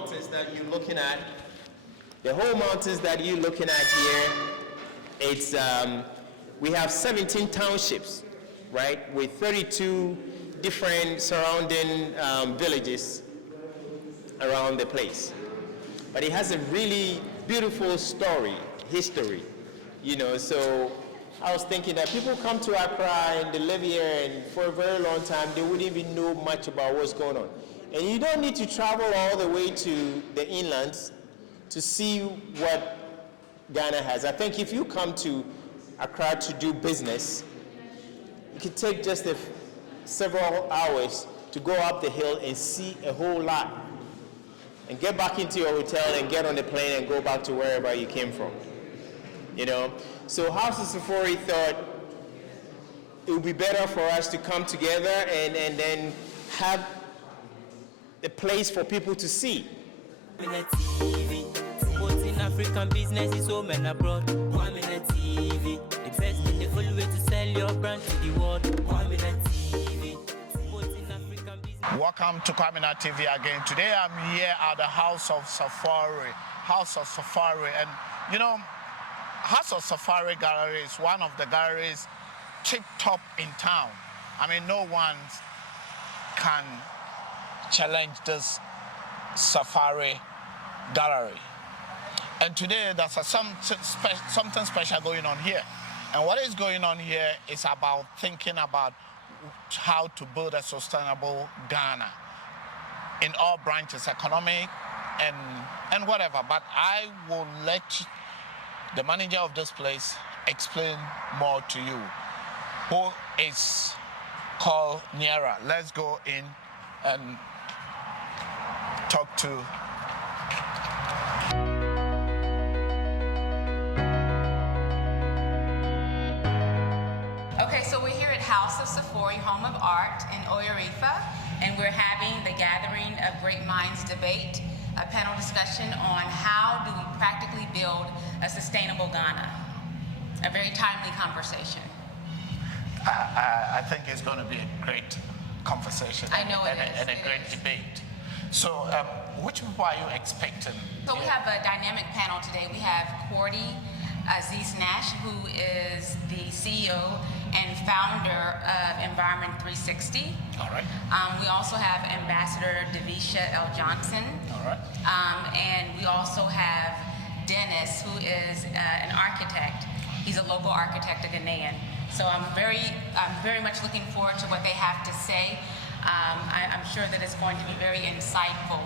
mountains that you're looking at, the whole mountains that you're looking at here, it's, we have 17 townships, right, with 32 different surrounding villages around the place. But it has a really beautiful story, history, you know. So I was thinking that people come to Accra and they live here, and for a very long time they wouldn't even know much about what's going on. And you don't need to travel all the way to the inlands to see what Ghana has. I think if you come to Accra to do business, it could take just several hours to go up the hill and see a whole lot, and get back into your hotel and get on the plane and go back to wherever you came from. You know? So House of Safari thought it would be better for us to come together and then have a place for people to see. Kwaminat TV, promoting African business is home and abroad. Kwaminat TV, the best and the full way to sell your brand to the world. Kwaminat TV, promoting African business. Welcome to Kwaminat TV again. Today I'm here at the House of Safari. House of Safari, and you know, House of Safari Gallery is one of the galleries tip top in town. I mean, no one can challenge this Safari Gallery. And today there's something special going on here. And what is going on here is about thinking about how to build a sustainable Ghana in all branches, economic and whatever. But I will let the manager of this place explain more to you, who is called Niara. Let's go in and talk to. Okay, so we're here at House of Safari, Home of Art in Oyarifa, and we're having the Gathering of Great Minds debate, a panel discussion on how do we practically build a sustainable Ghana. A very timely conversation. I think it's going to be a great conversation. I know it is. And a great debate. So, which people are you expecting? So we have a dynamic panel today. We have Cordy Aziz Nash, who is the CEO and founder of Environment 360. All right. We also have Ambassador Devisha L. Johnson. All right. And we also have Dennis, who is an architect. He's a local architect, a Ghanaian. So I'm very much looking forward to what they have to say. I'm sure that it's going to be very insightful.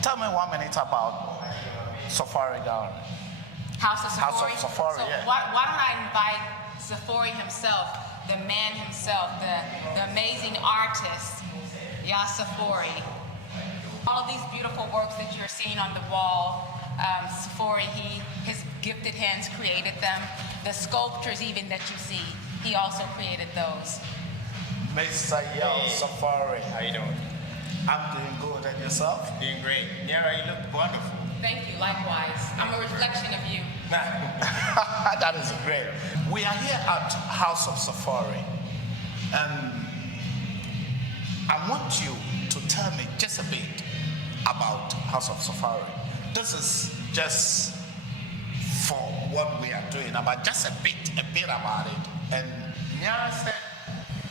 Tell me 1 minute about Safari Gallery. House of Safari? House of Safari, so yeah. Why don't I invite Safari himself, the man himself, the amazing artist, Safari. All of these beautiful works that you're seeing on the wall, Safari, his gifted hands created them. The sculptures even that you see, he also created those. Mr. Yao Safari. How you doing? I'm doing good, and yourself? Doing great. Niara, you look wonderful. Thank you, likewise. I'm a reflection of you. That is great. We are here at House of Safari, and I want you to tell me just a bit about House of Safari. This is just for what we are doing, about just a bit about it. And Niara said,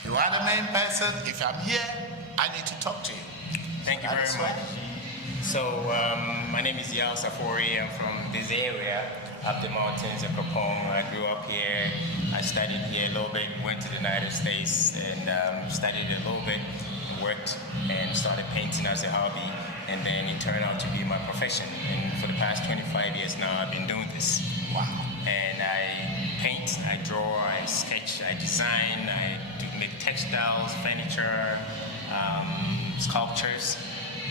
you are the main person. If I'm here, I need to talk to you. Thank you very much. So my name is Yao Safari. I'm from this area up the mountains of Kapong. I grew up here. I studied here a little bit, went to the United States and studied a little bit, worked and started painting as a hobby. And then it turned out to be my profession. And for the past 25 years now, I've been doing this. Wow. And I paint, I draw, I sketch, I design, I do make textiles, furniture, sculptures,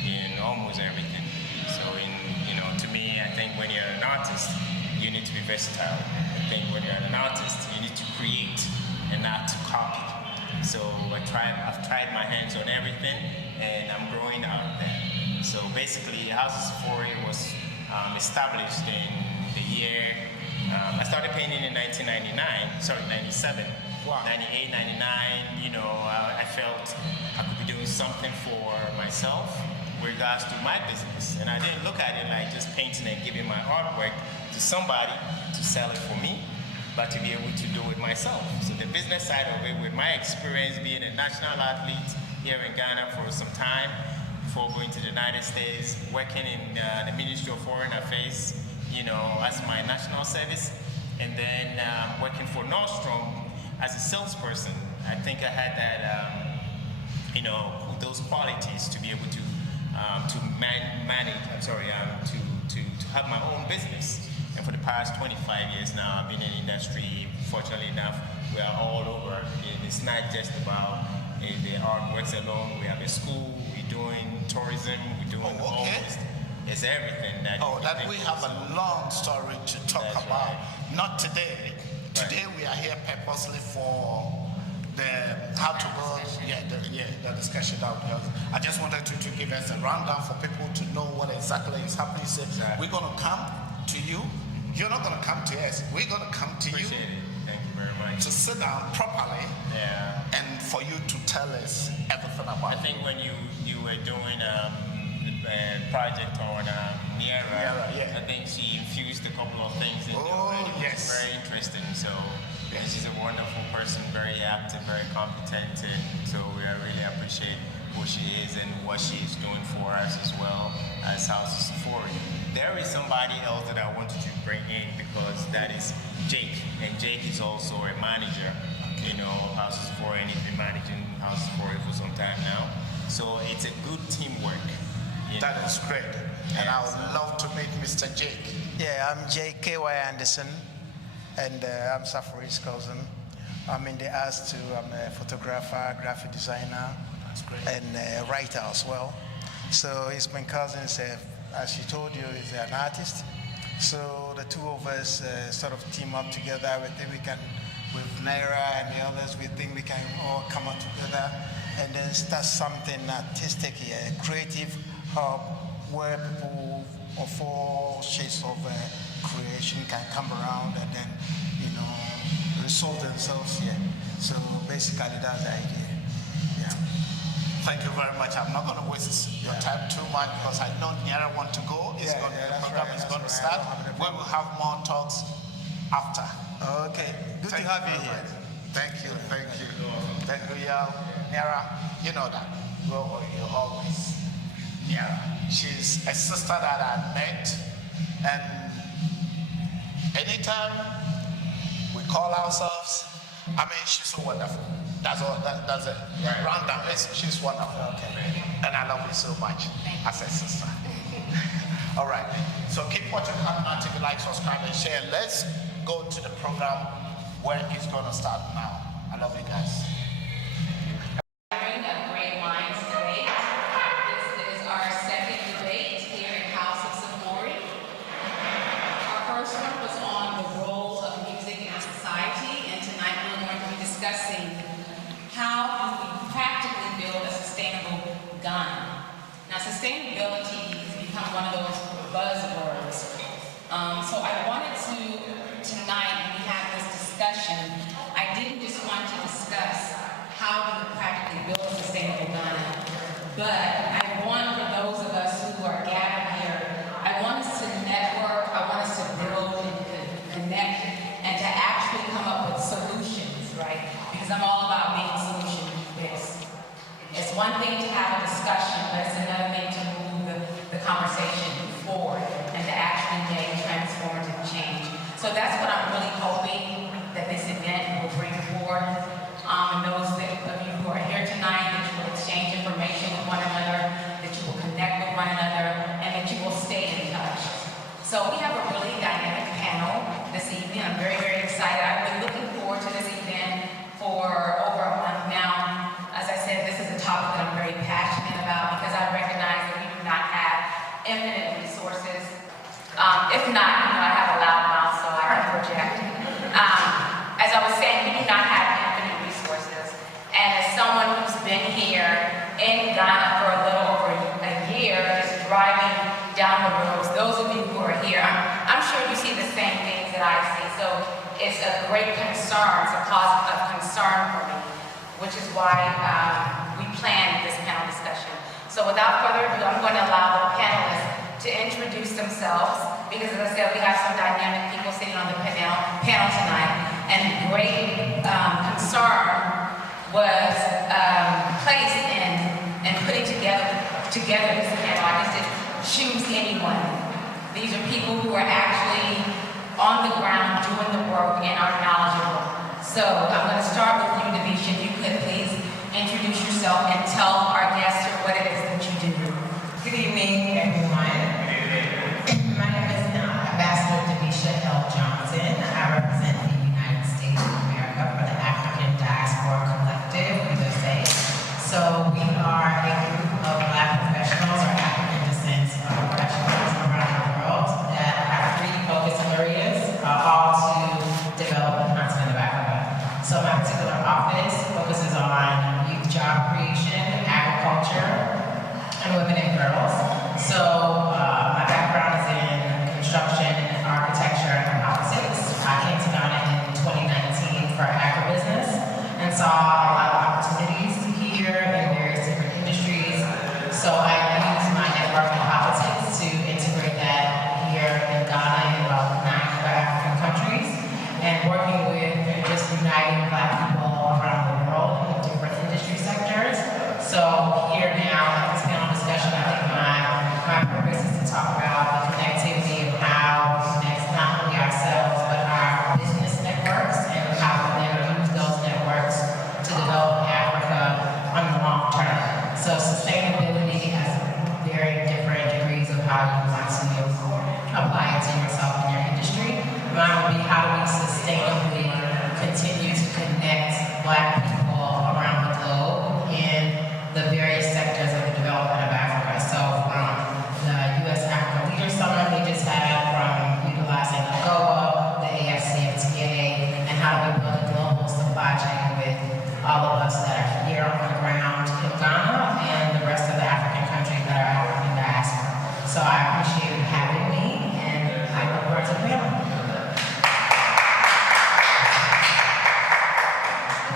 in almost everything. So to me, I think when you're an artist, you need to be versatile. I think when you're an artist, you need to create and not to copy. So I've tried my hands on everything, and I'm growing out of that. So basically, House of Safari was established in the year, I started painting in 97. Wow. 98, 99, I felt I could be doing something for myself regards to my business. And I didn't look at it like just painting and giving my artwork to somebody to sell it for me, but to be able to do it myself. So the business side of it, with my experience being a national athlete here in Ghana for some time, before going to the United States, working in the Ministry of Foreign Affairs, as my national service, and then working for Nordstrom as a salesperson. I think I had that, those qualities to be able to have my own business. And for the past 25 years now, I've been in the industry. Fortunately enough, we are all over. It's not just about the artworks alone. We have a school, we're doing tourism, we're doing all this. It's everything that. We have a long story to talk about. Right. Not today. Today we are here purposely for how to build, the discussion out there. I just wanted to give us a rundown for people to know what exactly is happening. So we're going to come to you. You're not going to come to us. We're going to come to you. Appreciate it. Thank you very much. To sit down properly. Yeah. And for you to tell us everything about it. I think when you were doing a project on Niera, I think she infused a couple of things in there. It was very interesting. So. Yes. She's a wonderful person, very active, very competent, and so we really appreciate who she is and what she is doing for us as well as House of Sephora. There is somebody else that I wanted to bring in because that is Jake, and Jake is also a manager, House of Sephora, and he's been managing House of Sephora for some time now. So it's a good teamwork. That is great, and I would love to meet Mr. Jake. Yeah, I'm Jake K.Y. Anderson. And I'm Safori's cousin. I'm in the arts too. I'm a photographer, graphic designer, and a writer as well. So he's my cousin. As she told you, he's an artist. So the two of us sort of team up together. We think we can, with Naira and the others, we think we can all come up together and then start something artistic here, a creative hub where people of all shades of creation can come around and then, resolve themselves here. So basically that's the idea. Yeah. Thank you very much. I'm not going to waste your time too much because I know Niera want to go. The program is going to start. We will have more talks after. Okay. Good to have you here. Thank you. Thank you, Niera. You know that. You're always Niera. She's a sister that I met, and anytime we call ourselves, she's so wonderful. That's all. That's it. Right. Round down, she's wonderful. Okay. And I love you so much as a sister. All right. So keep watching Kwaminat TV, like, subscribe, and share. Let's go to the program where it's going to start now. I love you guys. Great minds today. This is our second debate here in House of Sephora. Our first one was on the role of music in society, and tonight we're going to be discussing how do we practically build a sustainable Ghana. Now, sustainability has become one of those buzzwords. So I wanted to, tonight when we have this discussion, I didn't just want to discuss how do we practically build a sustainable Ghana, but I want for those of us who are gathered here, I want us to network, I want us to build and connect, and to actually come up with solutions, right? Because I'm all about being solution-based. It's one thing to have a discussion, but it's another thing to move the conversation forward and to actually make transformative change. So that's what I'm really hoping that this event will bring forward. And those of you who are here tonight, that you will exchange information with one another, that you will connect with one another, and that you will stay in touch. So we have a really dynamic panel this evening. I'm very, very excited. I've been looking forward to this event for over a month now. As I said, this is a topic that I'm very passionate about because I recognize that we do not have infinite resources. If not, I have a loud mouth, so I can project. As I was saying, we do not have infinite resources. And as someone who's been here in Ghana for a little over a year, just driving down the roads, those of you who are here, I'm sure you see the same things that I see. So it's a great concern, it's a cause of concern for me, which is why we planned this panel discussion. So So without further ado, I'm going to allow the panelists to introduce themselves, because as I said, we have some dynamic people sitting on the panel tonight, and great concern was placed in putting together this panel. I just didn't choose anyone. These are people who are actually on the ground doing the work and are knowledgeable. So I'm going to start with you, Davisha. If you could please introduce yourself and tell our guests here what it is that you do. Good evening, everyone. My name is Ambassador Davisha L. Johnson. I represent the United States of America for the African Diaspora Collective, USA. So we are a group of Black professionals or African descent professionals around the world that have three focus areas, all to develop the continent of Africa. So my particular office focuses on youth job creation, agriculture, and women and girls. So my background is in construction, architecture, and politics. I came to Ghana in 2019 for agribusiness and saw a lot of opportunities here in various different industries. So I used my network in politics to integrate that here in Ghana and about 9 other African countries, and working with just uniting Black people all around the world in different industry sectors. So here now, at this panel discussion, I think my purpose is to talk about the connectivity of how we connect not only ourselves, but our business networks, and how we then use those networks to develop Africa on the long term. So sustainability has very different degrees of how you want to apply it to yourself and your industry. Mine would be, how do we sustainably continue to connect Black people around the globe in the various sectors of the development of Africa. So from the U.S. Africa Leaders Summit we just had, from utilizing AGOA, the AFCFTA, and how do we build a global supply chain with all of us that are here on the ground in Ghana and the rest of the African countries that are African diaspora. So I appreciate you having me, and I look forward to the panel.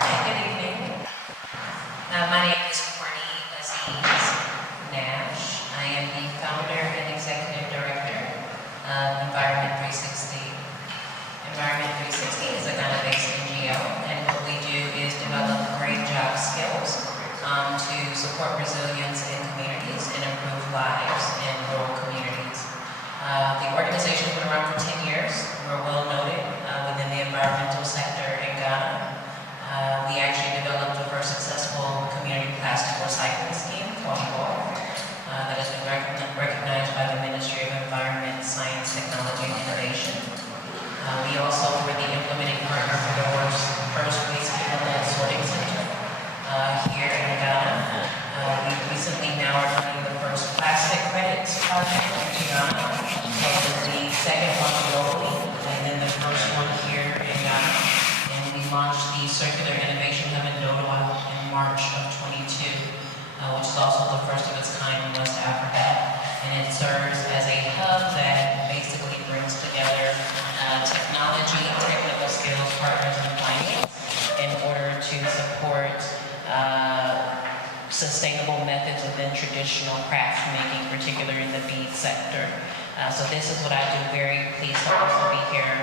Good evening. My name is Nash. I am the founder and executive director of Environment 360. Environment 360 is a Ghana-based NGO, and what we do is develop great job skills to support resilience in communities and improve lives in rural communities. The organization has been around for 10 years. We're well noted within the environmental sector in Ghana. We actually developed the first successful community plastic recycling scheme called that has been recognized by the Ministry of Environment, Science, Technology, and Innovation. We also were the implementing partner for the world's first waste chemical sorting center here in Ghana. We recently now are running the first plastic credits project in Ghana. It was the second one globally, and then the first one here in Ghana. And we launched the Circular Innovation Hub in Doha in March of 22, which is also the first of its kind in West Africa. And it serves as a hub that basically brings together technology, technical skills, partners, and finance in order to support sustainable methods within traditional craft making, particularly in the bead sector. So this is what I do. Very pleased to also be here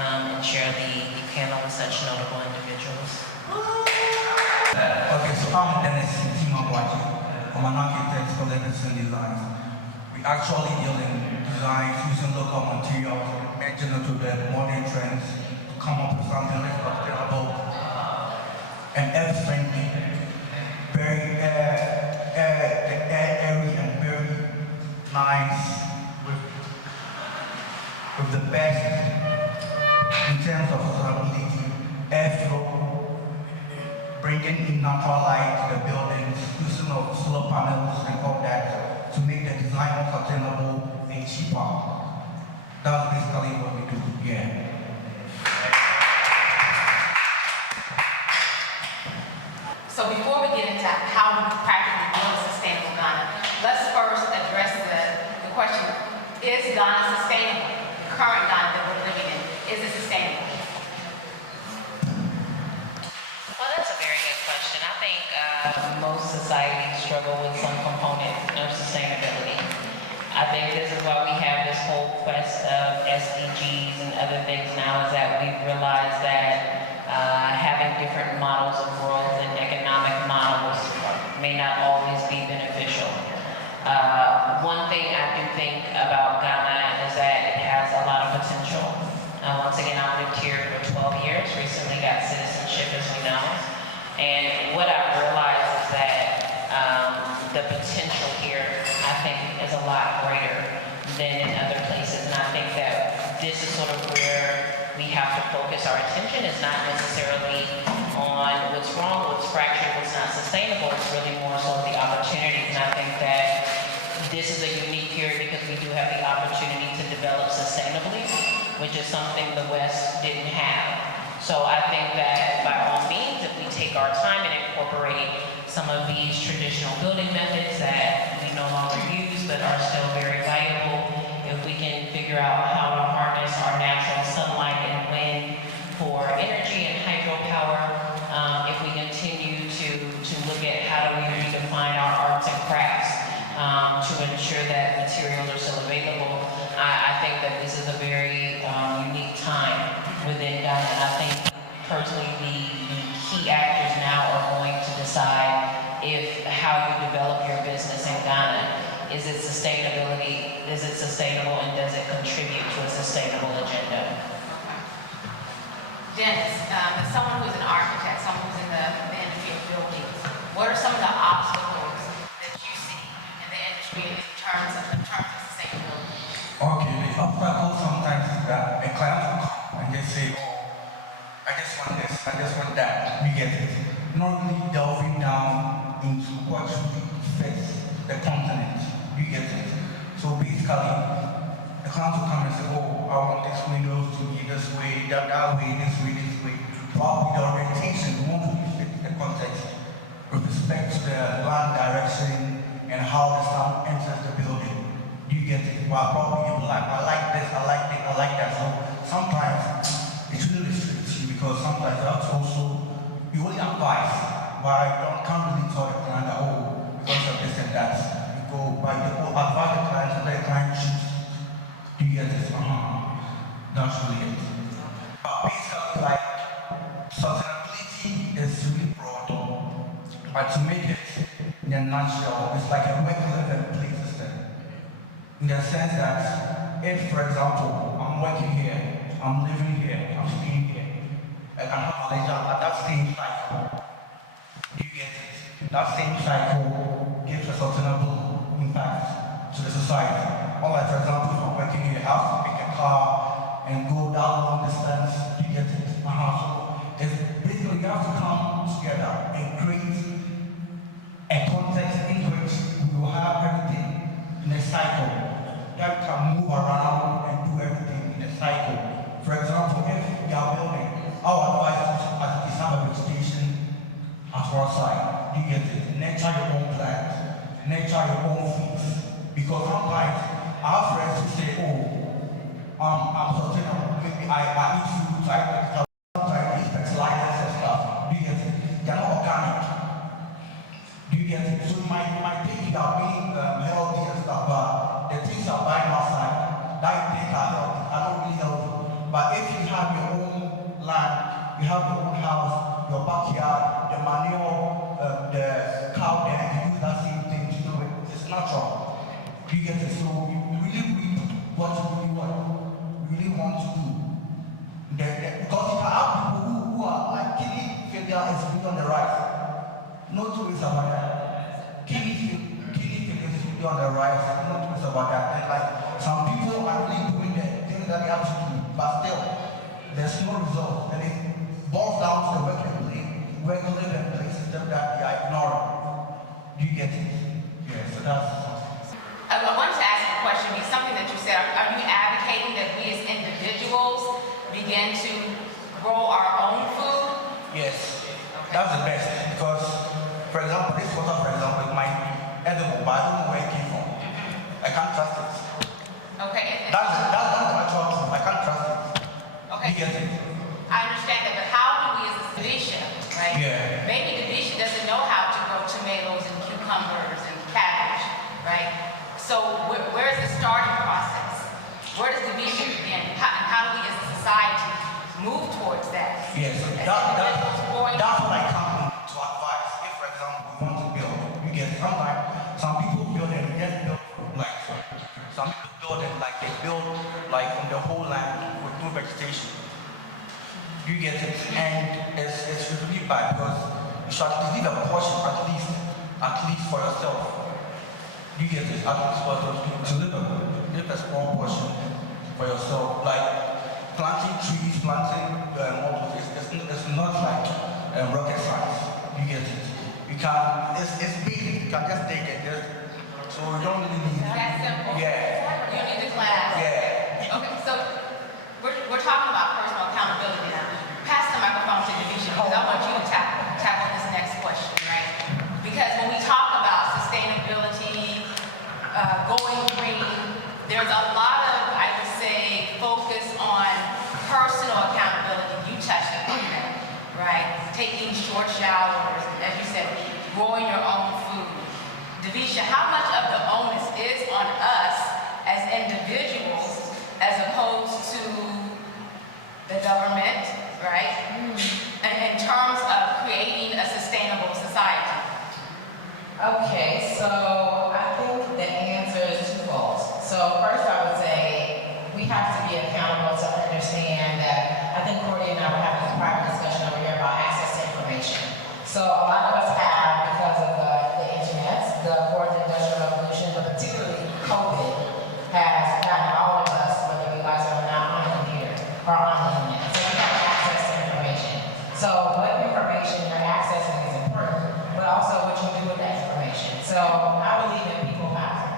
and share the panel with such notable individuals. Okay, so I'm Dennis Timagwaji. I'm an architect for Legacy Design. We actually deal in designs using local materials, matching to the modern trends to come up with something like sustainable and earth-friendly, very airy and very nice, with the best in terms of sustainability, airflow, bringing in natural light to the buildings, using of solar panels and all that to make the design more sustainable and cheaper. That's basically what we do here. So before we get into how we practically build a sustainable Ghana, let's first address the question, is Ghana sustainable? The current Ghana that we're living in, is it sustainable? Well, that's a very good question. I think most societies struggle with some component different models of growth and economic models may not always be beneficial. One thing I do think about Ghana is that it has a lot of potential. Once again, I lived here for 12 years, recently got citizenship as we know. And what I've realized is that the potential here, I think, is a lot greater than in other places. And I think that this is sort of where we have to focus our attention. It's not necessarily on what's wrong, what's fractured, what's not sustainable. It's really more so the opportunities. And I think that this is a unique period because we do have the opportunity to develop sustainably, which is something the West didn't have. So I think that by all means, if we take our time and incorporate some of these traditional building methods that we no longer use but are still very valuable, if we can figure out how to harness our natural sunlight and wind for energy and hydropower, if we continue to look at how do we redefine our arts and crafts to ensure that materials are still available, I think that this is a very unique time within Ghana. And I think personally the key actors now are going to decide if how you develop your business in Ghana, is it sustainable and does it contribute to a sustainable agenda? Dennis, as someone who's an architect, someone who's in the industry of buildings, what are some of the obstacles that you see in the industry in terms of sustainability? Okay, the obstacle sometimes is that a client will come and just say, oh, I just want this, I just want that, we get it. Not really delving down into what really fits the continent, you get it. So basically, the client will come and say, oh, I want this windows to be this way, that way, this way, this way. Probably the orientation won't really fit the context with respect to the land direction and how the sound enters the building. You get it? Well, probably you'll be like, I like this, I like this, I like that. So sometimes it really restricts you because sometimes that's also, you only advise, but you can't really tell the client that, oh, because of this and that. You go, but you go advise the client and let the client choose. Do you get this? That's really it. But basically, like, sustainability is really broad, but to make it in a nutshell, it's like a regular and play system. In the sense that if, for example, I'm working here, I'm living here, I'm staying here, I can have knowledge at that same cycle. You get it? That same cycle gives a sustainable impact to the society. Or like, for example, if I'm working here, I have to pick a car and go that long distance, you get it? So it's basically you have to come together and create a context in which we will have everything in a cycle that can move around and do everything in a cycle. For example, if you are building, our advice is have a vegetation at one side. You get it? Nurture your own plants, nurture your own feeds. Because sometimes our friends will say, oh, I'm sustainable, maybe I eat food, I eat fertilizers and stuff. Do you get it? They're not organic. Do you get it? So you might think you are being healthy and stuff, but the things you are buying outside, that you think are healthy, are not really healthy. But if you have your own land, you have your own house, your backyard, the manure, the cow there, you use that same thing to do it. It's natural. You get it? So you really reap what you really want to do. Because you can have people who are like kidney failure is really on the rise. No two ways about that. Kidney failure is really on the rise. No two ways about that. And like some people are really doing the things that they have to do, but still there's no result. And it boils down to the work and live and play system that they are ignoring. Do you get it? Yeah, so that's I wanted to ask you a question. It's something that you said. Are you advocating that we as individuals begin to grow our own food? yes. That's the best because, for example, this water, for example, it might be edible, but I don't know where it came from. I can't trust it. Okay. That's the natural truth. I can't trust it. Okay. You get it? I understand that, but how do we as a division, right? Yeah. Maybe division doesn't know how to grow tomatoes and cucumbers and cabbage, right? So where's the starting process? Where does division begin? How do we as a society move towards that? Yes. As individuals growing some building, like they build like on the whole land with no vegetation. You get it? And it's really bad because you should at least leave a portion at least for yourself. You get it? At least for yourself to live a small portion for yourself. Like planting trees, planting all those, it's not like rocket science. You get it? You can, it's basic. You can just take it. So you don't really need. That's simple. Yeah. You don't need the class. Yeah. Okay, so we're talking about personal accountability now. Pass the microphone to Devisha because I want you to tackle this next question, right? Because when we talk about sustainability, going green, there's a lot of, I would say, focus on personal accountability. You touched upon that, right? Taking short showers, as you said, growing your own food. Devisha, how much of the onus is on us as individuals as opposed to the government, right? And in terms of creating a sustainable society? Okay, so I think the answer is twofold. So first I would say we have to be accountable to understand that I think Cordy and I were having a private discussion over here about access to information. So a lot of us have, because of the internet, the fourth industrial revolution, but particularly COVID, has gotten all of us, whether we realize it or not, on the computer or on the internet. So we have access to information. So what information you're accessing is important, but also what you do with that information. So I believe in people power.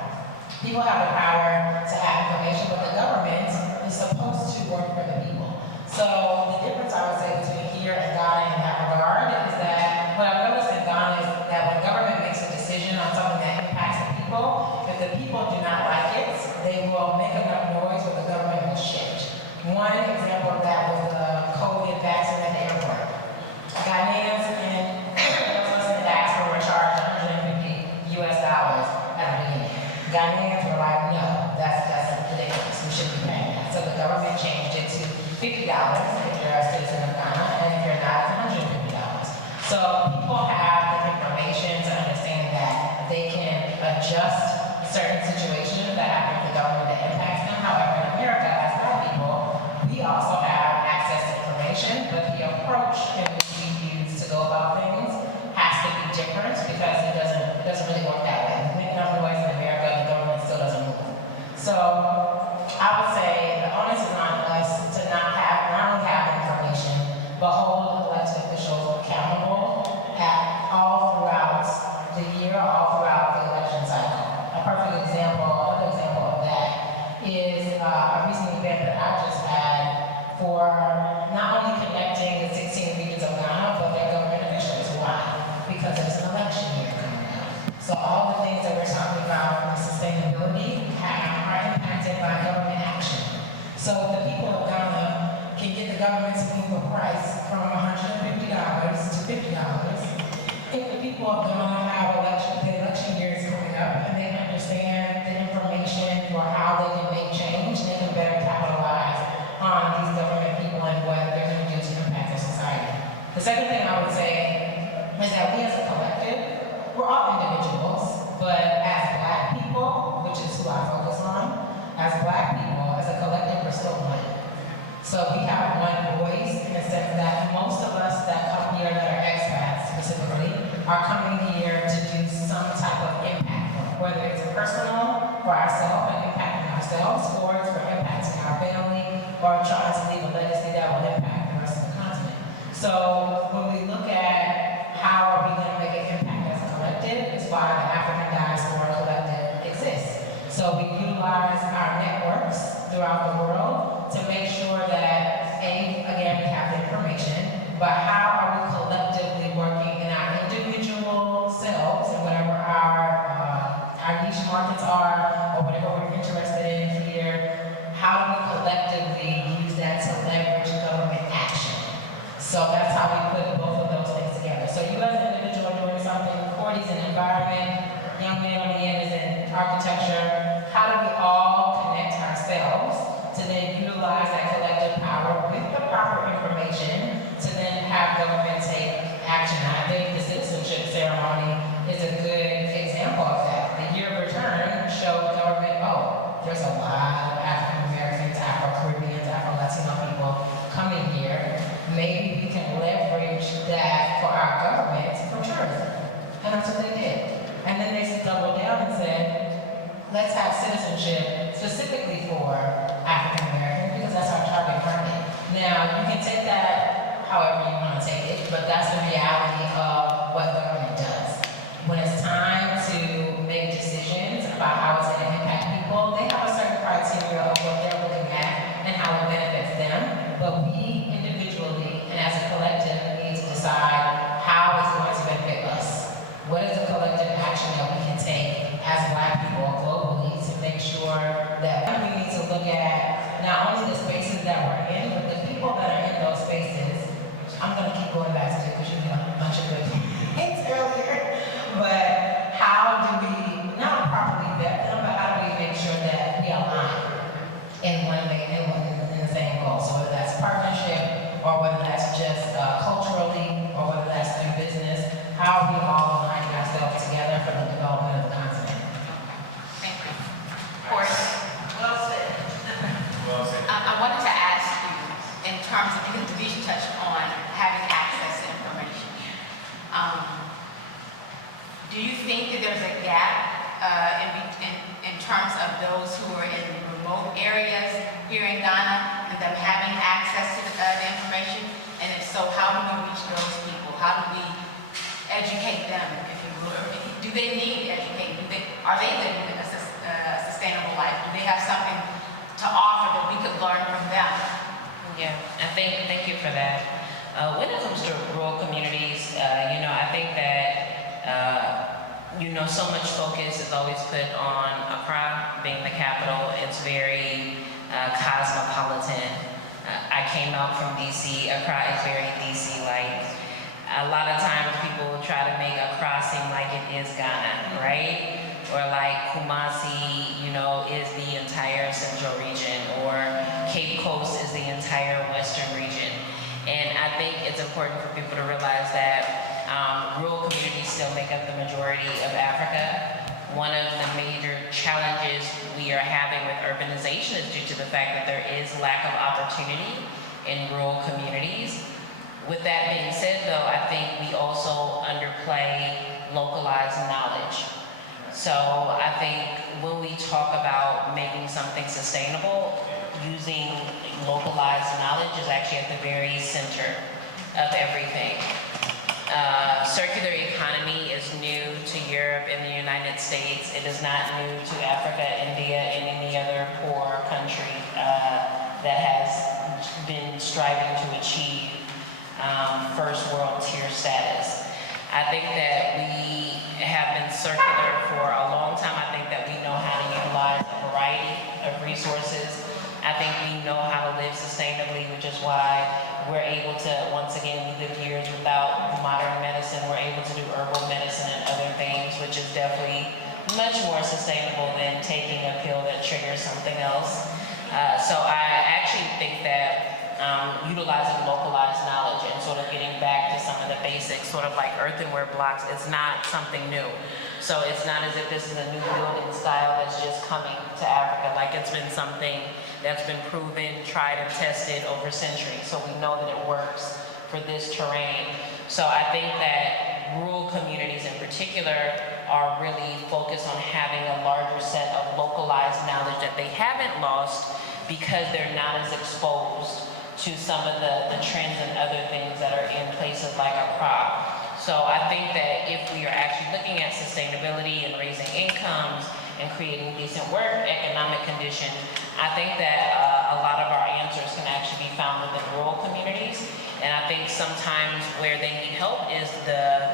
People have the power to have information, but the government is supposed to work for the people. So the difference I would say between here and Ghana in that regard is that what I've noticed in Ghana is that when government makes a decision on something that impacts the people, if the people do not like it, they will make enough noise where the government will shift. One example of that was the COVID vaccine at the airport. Ghanaians and those in the diaspora were charged $150 at the beginning. Ghanaians were like, no, that's ridiculous. We shouldn't be paying that. So the government changed it to $50 if you're a citizen of Ghana, and if you're not, it's $150. So people have the information to understand that they can adjust certain situations that happen in the government that impacts them. However, in America, as Black people, we also have access to information, but the approach in which we use to go about things has to be different because it doesn't really work that way. We make enough noise in America, the government still doesn't move. So I would say the onus is on us to not only have information, but hold elected officials accountable all throughout the year, all throughout the election cycle. Another example of that is a recent event that I just had for not only connecting the 16 regions of Ghana, but their government officials. Why? Because there's an election year coming up. So all the things that we're talking about in sustainability are impacted by government action. So if the people of Ghana can get the government to move a price from $150 to $50, if the people of Ghana have the election year is coming up and they understand the information or how they can make change, they can better capitalize on these government people and what they're going to do to impact their society. The second thing I would say is that we as a collective, we're all individuals, but as Black people, which is who I focus on, as Black people, as a collective, we're still one. So we have one voice in the sense that most of us that come here that are expats specifically are coming here to do some type of impact, whether it's personal for ourselves and impacting ourselves, or it's for impacting our family, or trying to leave a legacy that will impact the rest of the continent. So when we look at how are we going to make an impact as a collective, is why the African Diaspora Collective exists. So we utilize our networks throughout the world to make sure that, again, we have the information, but how are we collectively working in our individual selves and whatever our niche markets are, or whatever we're interested in here, how do we collectively use that to leverage government action? So that's how we put both of those things together. So you as an individual are doing something, Cordy's in environment, young man on the end is in architecture. How do we all connect ourselves to then utilize that collective power with the proper information to then have government take action? I think the citizenship ceremony is a good example of that. The year of return showed government, there's that for our government for tourism. And that's what they did. And then they doubled down and said, let's have citizenship specifically for African Americans because that's our target market. Now, you can take that however you want to take it, but that's the reality of what government does. When it's time to make decisions about how it's going to impact people, they have a certain criteria of what they're looking at and how it benefits them. But we individually and as a collective need to decide how it's going to benefit us. What is the collective action that we can take as Black people globally to make sure that we need to look at not only the spaces that we're in, but the people that are in those spaces. I'm going to keep going back to it because you got a bunch of good things earlier. But how do we not properly vet them, but how do we make sure that we align in one way, in the same goal? So whether that's partnership, or whether that's just culturally, or whether that's through business, how are we all aligning ourselves together for the development of the continent? Thank you. Of course. Well said. I wanted to ask you, in terms of, because Devisha touched on having access to information. Do you think that there's a gap in terms of those who are in remote areas here in Ghana and them having access to the information? And if so, how do we reach those people? How do we educate them, if you will? Do they need education? Are they living a sustainable life? Do they have something to offer that we could learn from them? Yeah, thank you for that. When it comes to rural communities, I think that so much focus is always put on Accra being the capital. It's very cosmopolitan. I came out from DC. Accra is very DC-like. A lot of times people try to make Accra seem like it is Ghana, right? Or like Kumasi, is the entire central region, or Cape Coast is the entire western region. And I think it's important for people to realize that rural communities still make up the majority of Africa. One of the major challenges we are having with urbanization is due to the fact that there is lack of opportunity in rural communities. With that being said, though, I think we also underplay localized knowledge. So I think when we talk about making something sustainable, using localized knowledge is actually at the very center of everything. Circular economy is new to Europe and the United States. It is not new to Africa, India, and any other poor country that has been striving to achieve first world tier status. I think that we have been circular for a long time. I think that we know how to utilize a variety of resources. I think we know how to live sustainably, which is why we're able to, once again, we live years without modern medicine. We're able to do herbal medicine and other things, which is definitely much more sustainable than taking a pill that triggers something else. So I actually think that utilizing localized knowledge and sort of getting back to some of the basics, sort of like earthenware blocks, it's not something new. So it's not as if this is a new building style that's just coming to Africa. Like, it's been something that's been proven, tried and tested over centuries. So we know that it works for this terrain. So I think that rural communities in particular are really focused on having a larger set of localized knowledge that they haven't lost because they're not as exposed to some of the trends and other things that are in places like Accra. So I think that if we are actually looking at sustainability and raising incomes and creating decent work economic conditions, I think that a lot of our answers can actually be found within rural communities. And I think sometimes where they need help is the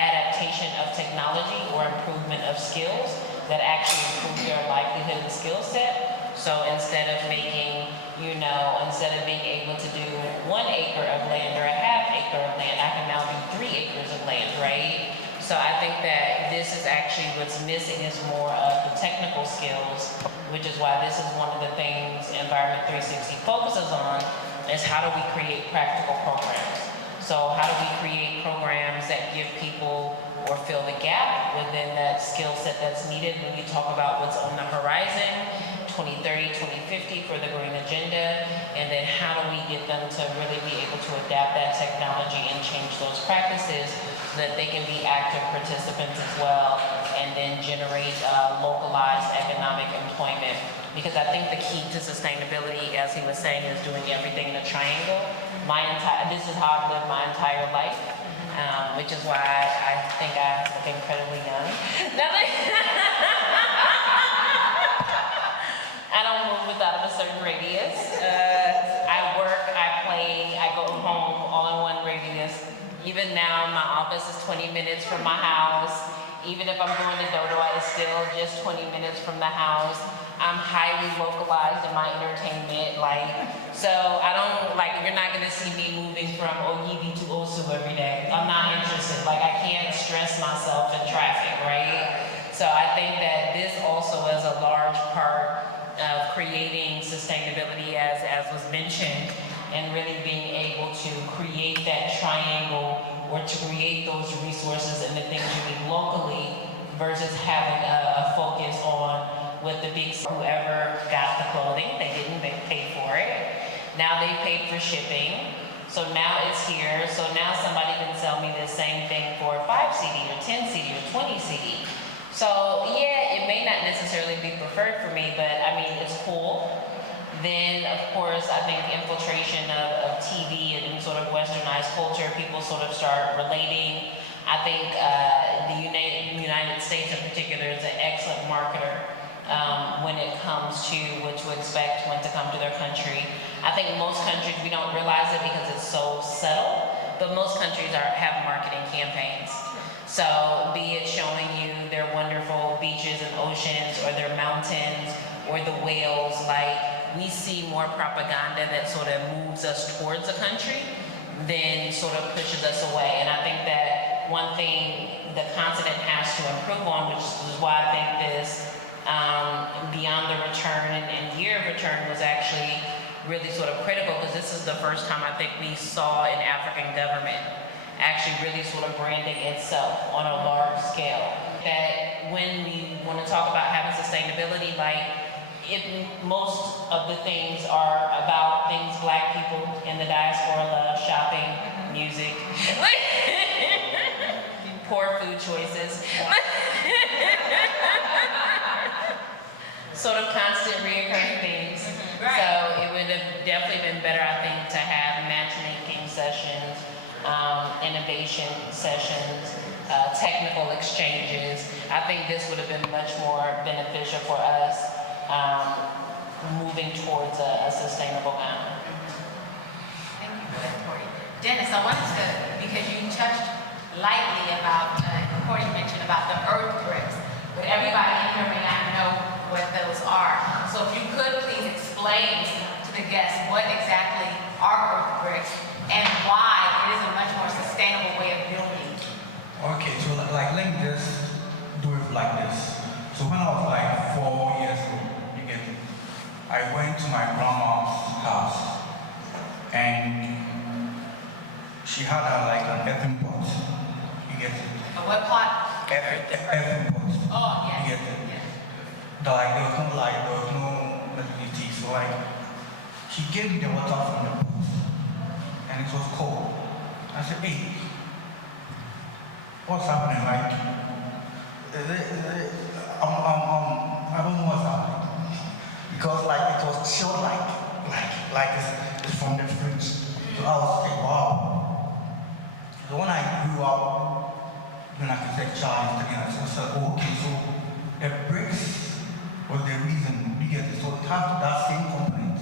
adaptation of technology or improvement of skills that actually improve their livelihood and skill set. So instead of making, instead of being able to do 1 acre of land or a half acre of land, I can now do 3 acres of land, right? So I think that this is actually what's missing is more of the technical skills, which is why this is one of the things Environment 360 focuses on, is how do we create practical programs? So how do we create programs that give people or fill the gap within that skill set that's needed when you talk about what's on the horizon, 2030, 2050 for the green agenda, and then how do we get them to really be able to adapt that technology and change those practices so that they can be active participants as well, and then generate localized economic employment. Because I think the key to sustainability, as he was saying, is doing everything in a triangle. This is how I've lived my entire life, which is why I think I look incredibly young. I don't move without a certain radius. I work, I play, I go home all in one radius. Even now, my office is 20 minutes from my house. Even if I'm going to Dodo, it's still just 20 minutes from the house. I'm highly localized in my entertainment, so I don't, you're not gonna see me moving from Oyibi to Osu every day. I'm not interested, I can't stress myself in traffic, right? So I think that this also is a large part of creating sustainability, as was mentioned, and really being able to create that triangle or to create those resources and the things you need locally versus having a focus on what the big, whoever got the clothing, they didn't pay for it. Now they paid for shipping. So now it's here. So now somebody can sell me the same thing for 5 CD or 10 CD or 20 CD. So yeah, it may not necessarily be preferred for me, but I mean, it's cool. Then of course, I think infiltration of TV and sort of westernized culture, people sort of start relating. I think the United States in particular is an excellent marketer when it comes to what to expect when to come to their country. I think most countries, we don't realize it because it's so subtle, but most countries have marketing campaigns. So be it showing you their wonderful beaches and oceans or their mountains or the whales, we see more propaganda that sort of moves us towards a country than sort of pushes us away. And I think that one thing the continent has to improve on, which is why I think this Beyond the Return and Year of Return was actually really sort of critical, because this is the first time I think we saw an African government actually really sort of branding itself on a large scale. That when we want to talk about having sustainability, most of the things are about things Black people in the diaspora love: shopping, music, poor food choices. Sort of constant reoccurring things. Right. So it would have definitely been better, I think, to have matchmaking sessions, innovation sessions, technical exchanges. I think this would have been much more beneficial for us moving towards a sustainable gown. Thank you for that, Corey. Dennis, I wanted to, because you touched lightly about, Corey mentioned about the earth bricks, but everybody in here may not know what those are. So if you could please explain to the guests what exactly are earth bricks and why it is a much more sustainable way of building. Okay, so let me just do it like this. So when I was 4 years old, you get it, I went to my grandma's house and she had an earthen pot. You get it? A what pot? Earthen pot. Oh, yes. You get it? Yes. There was no light, there was no electricity, so she gave me the water from the pot, and it was cold. I said, hey, what's happening? I don't know what's happening. Because it was chilled like it's from the fridge. So I was like, wow. So when I grew up in architecture and studying, I said, oh, okay, so the bricks was the reason you get it. So it has that same component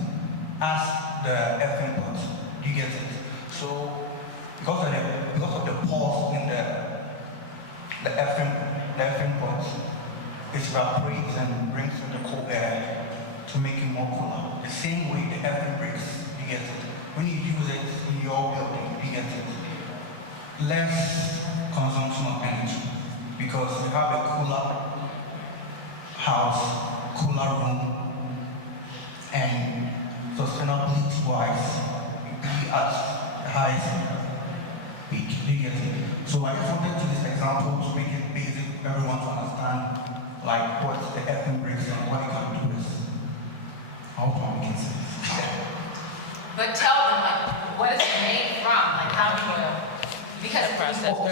as the earthen pot. You get it. So because of the pores in the earthen pot, it evaporates and brings in the cold air to make it more cooler. The same way the earthen bricks, you get it. When you use it in your building, you get it. Less consumption of energy because you have a cooler house, cooler room, and sustainability-wise, be at the highest peak. You get it? So I just wanted to use this example to make it basic for everyone to understand what the earthen bricks and what it can do is. How do I make it sense? But tell them, like, what is it made from? Like, how do you, because It's people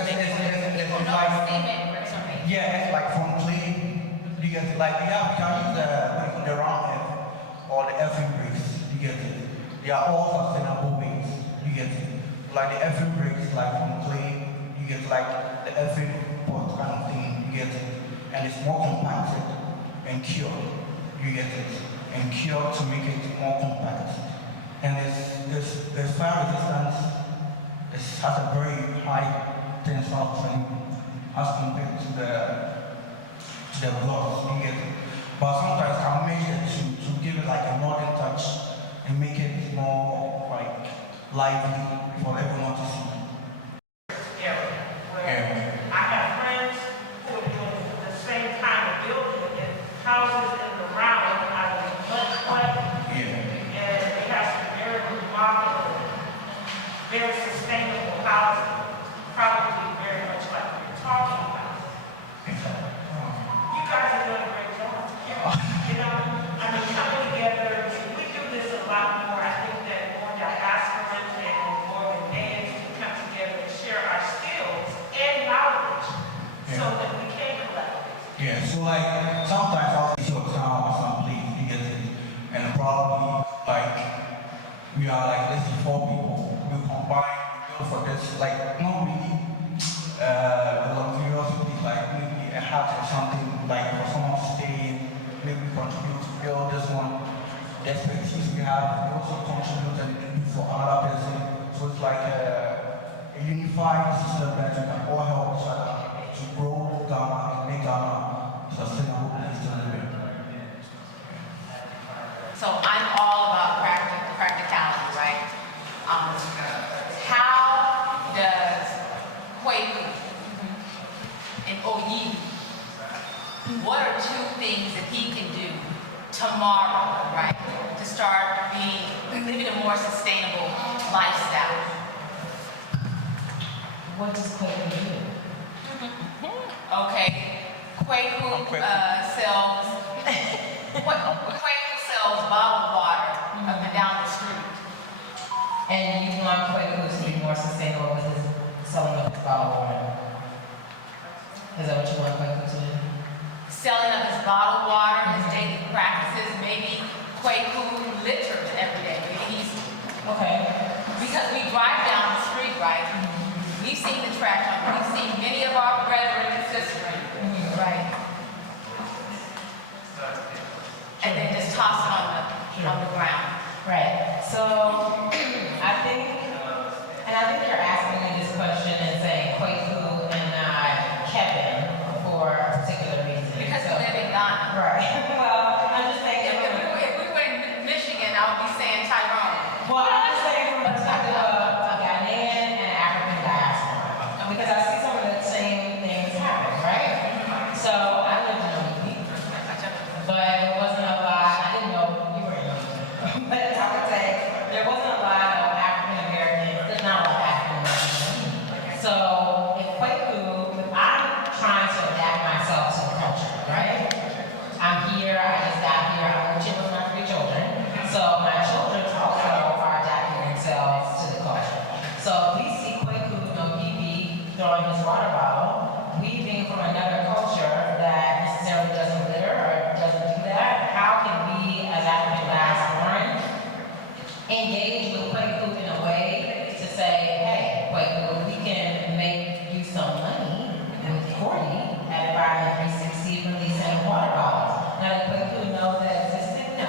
know like, statement bricks are made. yeah, it's like from clay. You get it. Like, yeah, we can use the round F or the effing bricks. You get it. They are all sustainable ways. You get it. Like the effing bricks, like from clay. You get like the effing pot kind of thing. You get it. And it's more compacted and cured. You get it. And cured to make it more compact. And there's fire resistance. It has a very high tensile strength as compared to the blocks. You get it. But sometimes I measure to give it like a modern touch and make it more like lively for everyone to see. I have friends who are doing the same kind of building in houses in the round out of mud clay. And they have some very remarkable, very sustainable housing, probably very much like you're talking about. You guys are doing a great job. You know, I mean, coming together, we do this a lot more. I think that more diasporans and more Ghanaians can come together and share our skills and knowledge so that we can collaborate. Yeah, so like sometimes I'll see your town or some place, you get it, and probably like we are like let's say 4 people, we combine, we go for this, like not really a luxurious place, like maybe a hut or something, like for someone to stay in, maybe contribute to build this one. The expertise we have, we also contribute and do for another person. So it's like a unified system that we can all help each other to grow Ghana and make Ghana sustainable place to live in. So I'm all about practicality, right? How does Kwaku and Oyi, what are 2 things that he can do tomorrow, right, to start living a more sustainable lifestyle? What does Kwaku do? Okay, Kwaku sells bottled water up and down the street. And you want Kwaku to be more sustainable with his selling of his bottled water? Is that what you want Kwaku to do? Selling of his bottled water, his daily practices, maybe Kwaku litters every day. Maybe he's, Okay. because we drive down the street, right? We've seen the trash on, we've seen many of our brethren and sisters, right? And then just toss it on the ground. Right. So I think you're asking me this question and saying Kwaku and not Kevin for a particular reason. Because we live in Ghana. Right. Well, I'm just saying. If we were in Michigan, I would be saying Tyrone. Well, I'm just saying from the perspective of a Ghanaian and African diaspora. Because I see some of the same things happen, right? So I lived in Oyi, but it wasn't a lot. I didn't know you were in Oyi. But I would say there wasn't a lot of African Americans. There's not a lot of African Americans. So in Kwaku, I'm trying to adapt myself to the culture, right? I'm here. I just got here. I'm living with my 3 children. So my children also are adapting themselves to the culture. So we see Kwaku no Bibi throwing his water bottle. We being from another culture that necessarily doesn't litter or doesn't do that. How can we, as African diasporans, engage with Kwaku in a way to say, hey, Kwaku, we can make you some money with Cordy at Environment 360 from these same water bottles. Now, did Kwaku know that existed? No.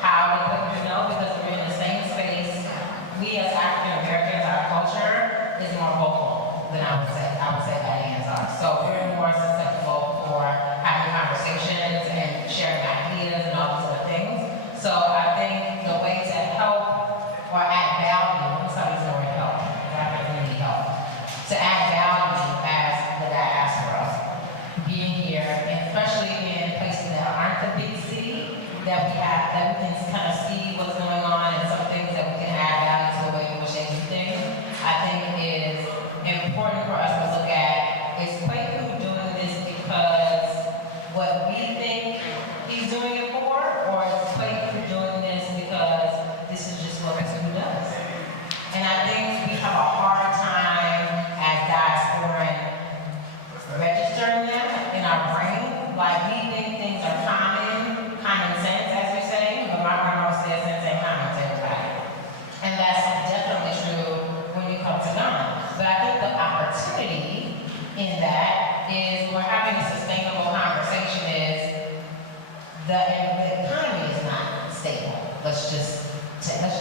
How did Kwaku know? Because we're in the same space. We as African Americans, our culture is more vocal than I would say Ghanaians are. So we're more susceptible for having conversations and sharing ideas and all these other things. So I think the way to help or add value, somebody's going to help, that might really help, to add value as the diaspora, being here, and especially in places that aren't the big city, that we can kind of see what's going on and some things that we can add value to the way in which they do things, I think is important for us to look at. Is Kwaku doing this because what we think he's doing it for, or is Kwaku doing this the economy is not stable. Let's just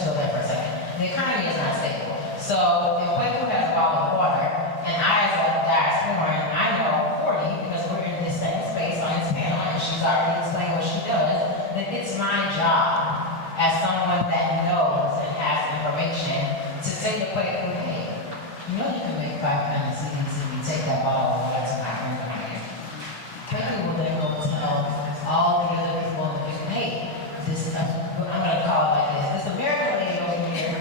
go there for a second. The economy is not stable. So if Quaker has a bottle of water, and I as a diasporan, I know 40 because we're in this same space on this panel, and she's already explained what she does, then it's my job as someone that knows and has information to say to Quaker, hey, you know you can make 500 CDs if you take that bottle of water to my grandmother. Quaker will then go tell all the other people in the big, hey, this, I'm going to call it like this American lady over here.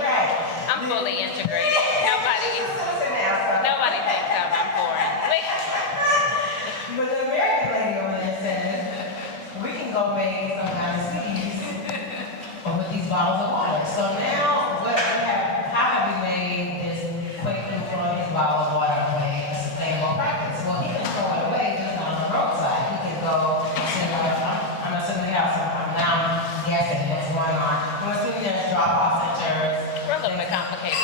Right. I'm fully integrated. Nobody thinks I'm foreign. Wait. But the American lady over there said, we can go make some kind of seeds with these bottles of water. So now, how have we made this quick food from these bottles of water a sustainable practice? Well, he can throw it away just on the roadside. He can go, I'm assuming they have some, now I'm guessing what's going on. I'm assuming there's drop-off centers. We're a little bit complicated.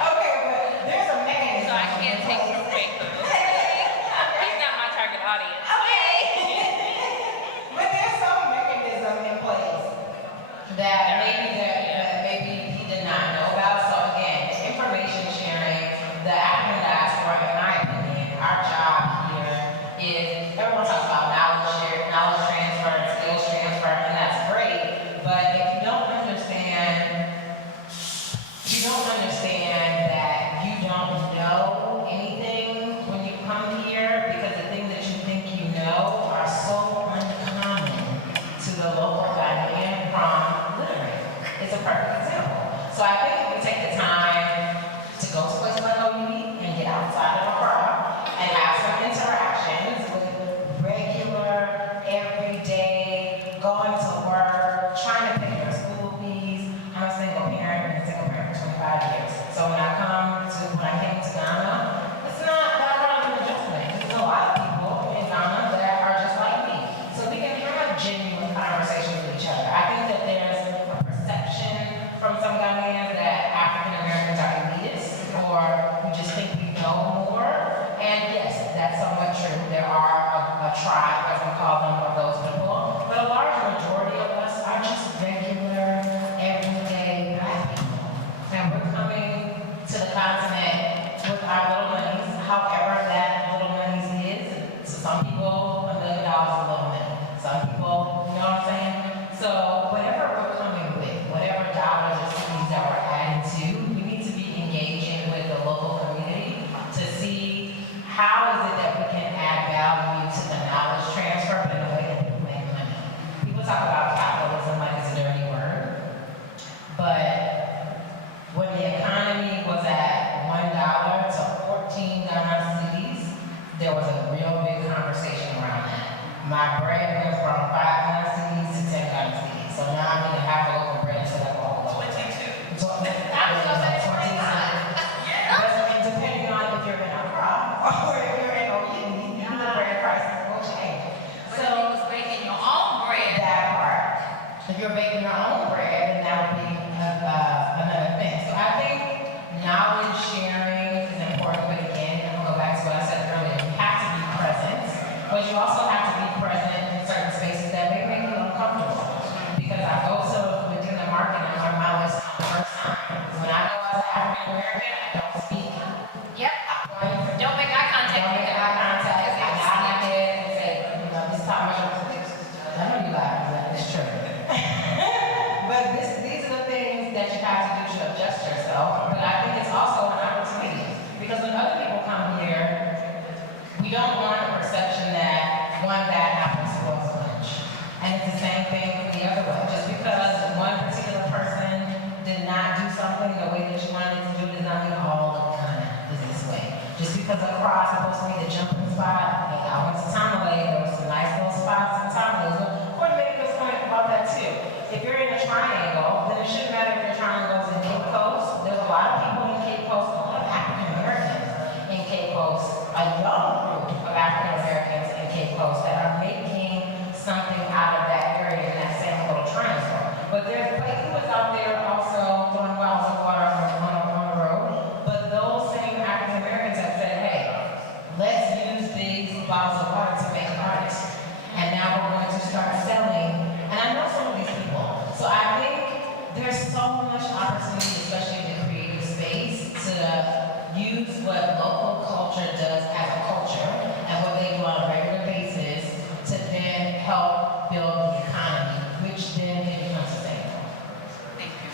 Okay, but there's a mechanism. So I can't take from Quaker. He's not my target audience. But there's some mechanism in place that maybe he did not know about. So again, information sharing, the African diaspora, in my opinion, our job here is everyone talks about knowledge transfer and skills transfer, and that's great. But if you don't understand that you don't know anything when you come here, because the things that you think you know are so uncommon to the local Ghanaian from living. It's a perfect example. So I think if we take the time to go to places like OUE and get outside of a crowd and have some interactions with regular, everyday, going to work, trying to pay your school fees. I'm a single parent, for 25 years. So when I came to Ghana, it's not that hard of an adjustment. There's a lot of people in Ghana that are just like me. So we can have genuine conversations with each other. I think that there's a perception from some Ghanaians that African Americans are elitist, or we just think we know more. And yes, that's somewhat true. There are a tribe, as we call them, of those people. But a large majority of us are just regular, everyday Black people. And we're coming to the continent with our little monies, however that little monies is. To some people, $1 million is a little money. Some people, you know what I'm saying? So whatever we're coming with, whatever dollars or cities that we're adding to, we need to be engaging with the local community to see how is it that we can add value to the knowledge transfer, but in a way that people make money. People talk about capitalism like it's a dirty word, but when the economy was at $1 to 14 Ghana cedis, there was a real big conversation around that. My bread went from 5 Ghana cedis to 10 Ghana cedis. So now I'm eating half a loaf of bread instead of a whole loaf. 22. So, but depending on if you're in Accra or if you're in OUE, the bread prices will change. So if you was baking your own bread. That part. If you're baking your own bread, then that would be another thing. So I think knowledge sharing is important, but again, I'm gonna go back to what I said earlier. You have to be present, but you also have to be present in certain spaces that may make you uncomfortable. Because I go to within the market and learn my lesson the first time. When I go as an African American, I don't speak. Yep. Don't make eye contact. Don't make eye contact. I nod my head and say, this is how much I know you lie, but it's true. But these are the things that you have to do to adjust yourself. But I think it's also an opportunity. Because when other people come here, we don't want a perception that one bad apple spoils a bunch. And it's the same thing the other way. Just because one particular person did not do something the way that you wanted it to do does not mean all of Ghana is this way. Just because Accra is supposed to be the jumping spot, like I went to Tamale, there were some nice little spots in Tamale. Court made a good point about that too. If you're in a triangle, then it shouldn't matter if your triangle is in Cape Coast. There's a lot of people in Cape Coast, a lot of African Americans in Cape Coast, a young group of African Americans in Cape Coast that are making something out of that area in that same little triangle. But there's places out there also throwing wells of water on the road. But those same African Americans have said, hey, bottles of water to make artists. And now we're going to start selling. And I know some of these people. So I think there's so much opportunity, especially in the creative space, to use what local culture does as a culture and what they do on a regular basis to then help build the economy, which then can become sustainable. Thank you.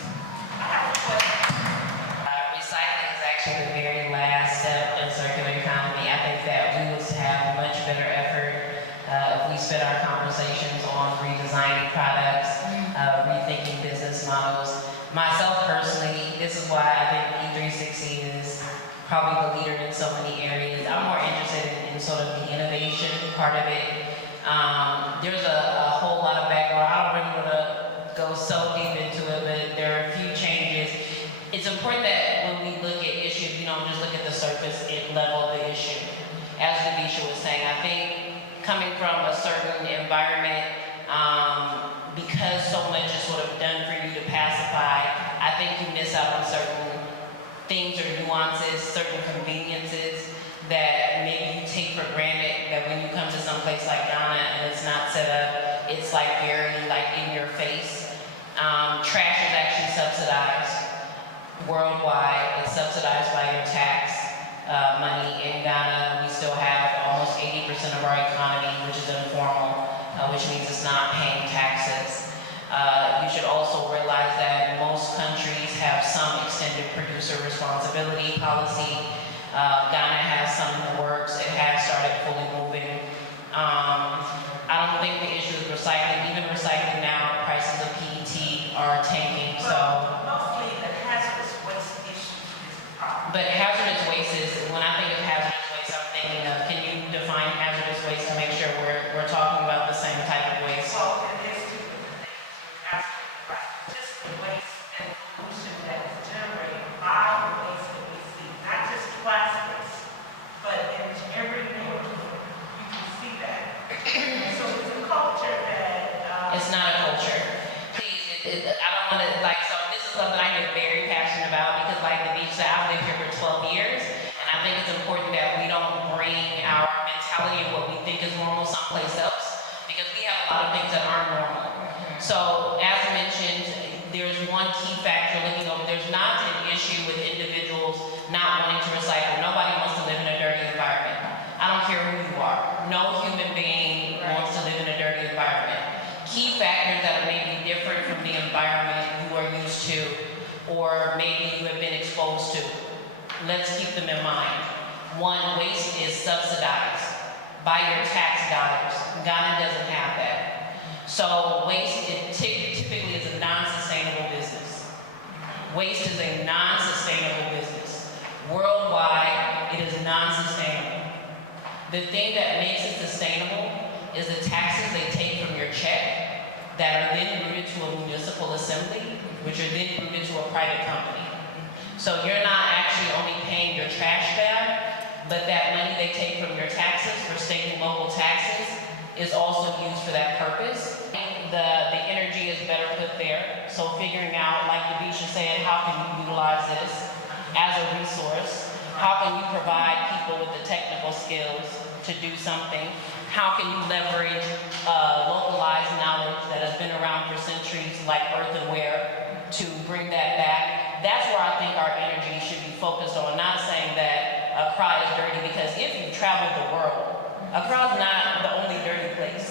Recycling is actually the very last step in circular economy. I think that we would have much better effort if we spent our conversations on redesigning products, rethinking business models. Myself personally, this is why I think E360 is probably the leader in so many areas. I'm more interested in sort of the innovation part of it. There's a whole lot of background. I don't really want to go so deep into it, but there are a few changes. It's important that when we look at issues, you don't just look at the surface level of the issue. As Devisha was saying, I think coming from a certain environment, because so much is sort of done for you to pacify, I think you miss out on certain things or nuances, certain conveniences that maybe you take for granted, that when you come to some place like Ghana and it's not set up, it's like very like in your face. Trash is actually subsidized worldwide. It's subsidized by your tax money. In Ghana, we still have almost 80% of our economy, which is informal, which means it's not paying taxes. You should also realize that most countries have some extended producer responsibility policy. Ghana has some in the works. It has started fully moving. I don't think the issue is recycling. Even recycling now, prices of PET are tanking. So Mostly the hazardous waste issue is the problem. but hazardous waste is, when I think of hazardous waste, I'm thinking of, can you define hazardous waste to make sure we're talking about the same type of waste? So there's two different things. You're absolutely right. Just the waste and pollution that is generated by the waste that we see, not just plastics, but in every neighborhood, you can see that. So it's a culture that It's not a culture. Please, I don't want to, like, so this is something I get very passionate about because, like the beach said, I've lived here for 12 years, and I think it's important that we don't bring our mentality of what we think is normal someplace else, because we have a lot of things that aren't normal. So, as mentioned, there's one key factor looking over. There's not an issue with individuals not wanting to recycle. Nobody wants to live in a dirty environment. I don't care who you are. No human being wants to live in a dirty environment. Key factors that are maybe different from the environment you are used to, or maybe you have been exposed to. Let's keep them in mind. One, waste is subsidized by your tax dollars. Ghana doesn't have that. So waste typically is a non-sustainable business. Waste is a non-sustainable business. Worldwide, it is non-sustainable. The thing that makes it sustainable is the taxes they take from your check that are then routed to a municipal assembly, which are then routed to a private company. So you're not actually only paying your trash bag, but that money they take from your taxes for state and local taxes is also used for that purpose. The energy is better put there. So figuring out, like Devisha said, how can you utilize this as a resource? How can you provide people with the technical skills to do something? How can you leverage localized knowledge that has been around for centuries, like earthenware, to bring that back? That's where I think our energy should be focused on. Not saying that Accra is dirty, because if you travel the world, Accra is not the only dirty place.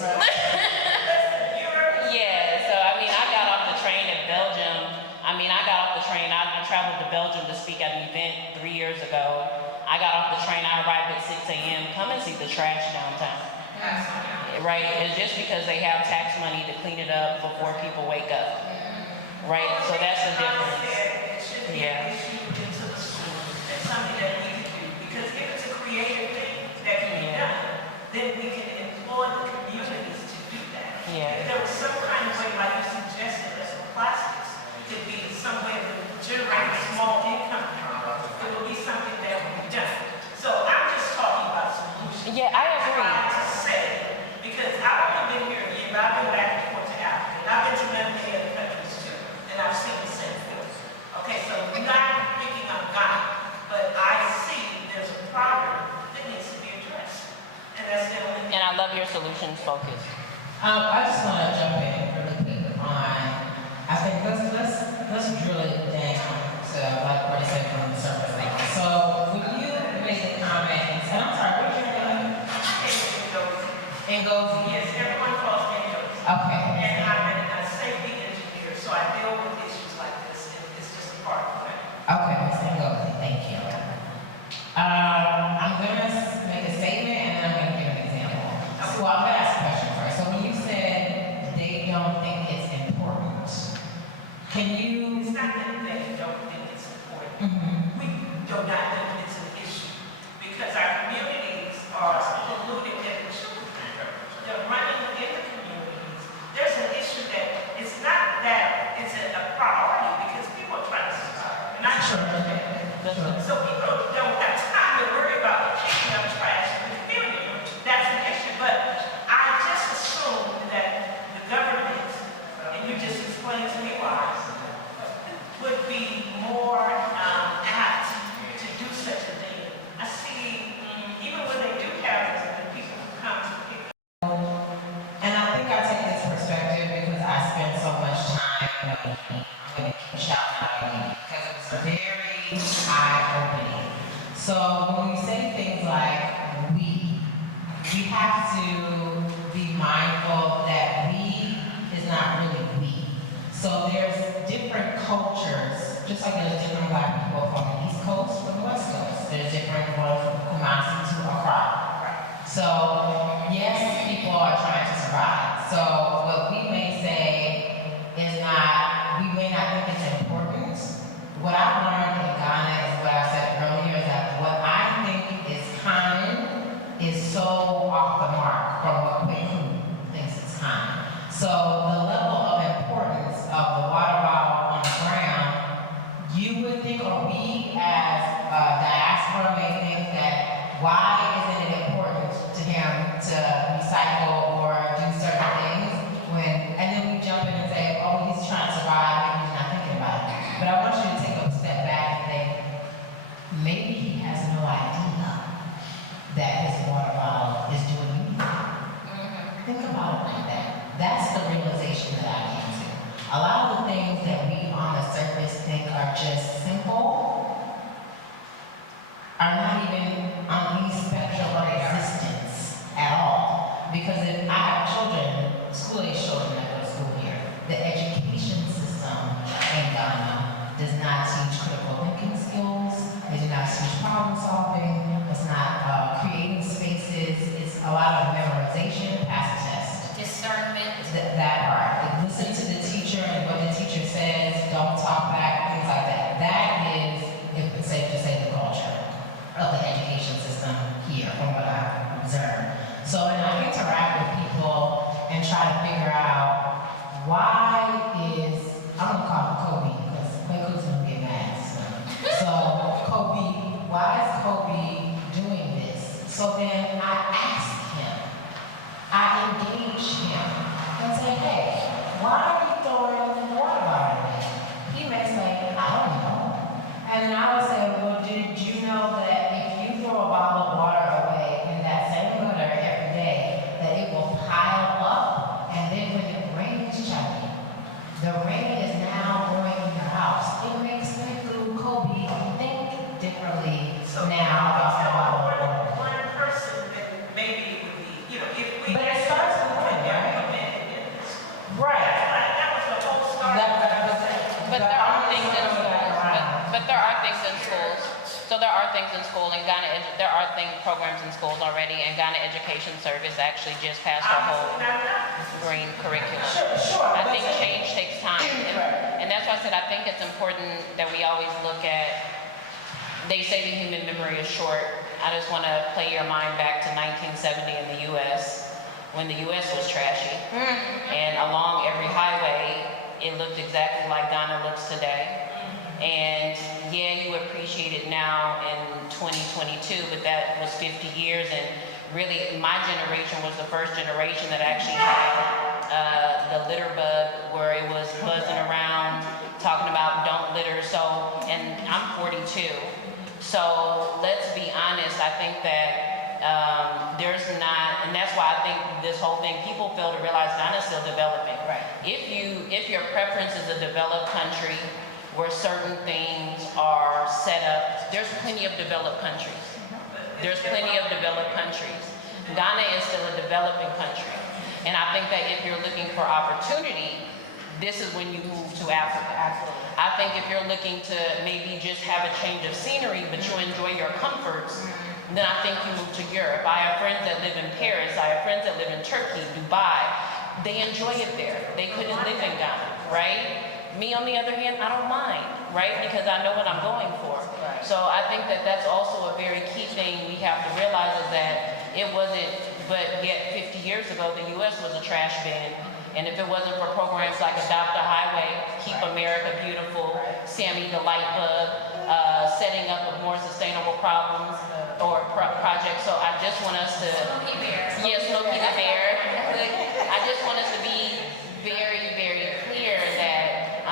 Yeah, so I mean, I got off the train in Belgium. I traveled to Belgium to speak at an event 3 years ago. I got off the train, I arrived at 6 a.m. Come and see the trash downtown. Right? It's just because they have tax money to clean it up before people wake up. Right? So that's the difference. Yeah. It's something that we can do, because if it's a creative thing that can be done, then we can employ the communities to do that. Yeah. If there was some kind of way, like you suggested, as for plastics, could be some way to generate a small income, it would be something that would be done. So I'm just talking about solutions. Yeah, I agree. To say, because I've only been here a year, but I've been back and forth to Africa, and I've been to many other countries too, and I've seen the same thing. Okay, so we're not picking on Ghana, but I see there's a problem that needs to be addressed, and that's the love your solutions focus. I just want to jump in really quick on. I think let's drill it down to like what I said from the surface level. So when you made the comment, and I'm sorry, what's your name? Ngozi. Yes, everyone calls me Ngozi. Okay. And I'm a safety engineer, so I deal with issues like this, and it's just a part of it. Okay, Ms. Ngozi, thank you. I'm going to make a statement and then I'm going to give an example. So I'm going to ask a question first. So when you said they don't think it's important, can you... It's not that they don't think it's important. Mhm. We do not think it's an issue because our communities are polluted and they're running in the communities. There's an issue that it's not that it's a priority because people are trying to survive. And I Sure. So people don't have time to worry about picking up trash in the community. That's an issue. But I just assumed that the government, and you just explained to me why, would be more apt to do such a thing. I see, even when they do have the people who come to pick up. And I think I take this perspective because I spend so much time with shouting out because it was very eye-opening. So when we say things like we have to be mindful that we is not really we. So there's different cultures, just like there's different black people from the East Coast, from the West Coast. There's different ones from Kumasi to Accra. So yes, people are trying to survive. So what we may say is not, we may not think it's important. What I've learned in Ghana is what I said earlier, is that what I think is common is so off the mark from what Kwaku thinks is common. So the level of importance of the water bottle on the ground, you would think, or we as diaspora may think that why isn't it important to him to recycle or do certain things when, and then we jump in and say, oh, he's trying to survive and he's not thinking about it. But I want you to take a step back and think, maybe he has no idea that his water bottle is doing anything. Think about it like that. That's the realization that I came to. A lot of the things that we on the surface think are just simple are not even on any spectrum of existence at all. Because if I have children, school-age children that go to school here, the education system in Ghana does not teach critical thinking skills, they do not teach problem solving, it's not creating spaces, it's a lot of memorization, pass a test. Discernment. That part. Listen to the teacher and what the teacher says, don't talk back, things like that. That is, if it's safe to say, the culture of the education system here, from what I've observed. So when I interact with people and try to figure out why is, I'm gonna call him Kobe, because Kwaku's gonna get mad. So Kobe, why is Kobe doing this? So then I ask him, I engage him and say, hey, why are you throwing the water bottle away? He may say, I don't know. And I would say, well, did you know that if you throw a bottle of water away in that same litter every day, that it will pile up, and then when it rains, Chucky, the rain is now going in your house. It makes me through Kobe think differently now about the bottle of water. One person that maybe it would be, if we. But it starts with one, right? Right. That was the whole start. But there are things in but there are things in schools. So there are things in school in Ghana. There are programs in schools already, and Ghana Education Service actually just passed a whole green curriculum. Sure. I think change takes time, and that's why I said I think it's important that we always look at. They say the human memory is short. I just want to play your mind back to 1970 in the U.S. when the U.S. was trashy, and along every highway it looked exactly like Ghana looks today. And yeah, you appreciate it now in 2022, but that was 50 years, and really my generation was the first generation that actually had the litter bug, where it was buzzing around talking about don't litter. So, and I'm 42, so let's be honest, I think that there's not and that's why I think this whole thing, people fail to realize Ghana is still developing. Right. If your preference is a developed country where certain things are set up, there's plenty of developed countries. There's plenty of developed countries. Ghana is still a developing country. And I think that if you're looking for opportunity, this is when you move to Africa. Absolutely. I think if you're looking to maybe just have a change of scenery, but you enjoy your comforts, then I think you move to Europe. I have friends that live in Paris. I have friends that live in Turkey, Dubai. They enjoy it there. They couldn't live in Ghana, right? Me, on the other hand, I don't mind, right? Because I know what I'm going for. Right. So I think that that's also a very key thing we have to realize is that it wasn't, but yet 50 years ago, the U.S. was a trash bin. And if it wasn't for programs like Adopt a Highway, Keep America Beautiful, Sammy the Light Bug, setting up of more sustainable problems or projects. So I just want us to... Smokey Bear. Yes, Smokey the Bear. I just want us to be very, very clear that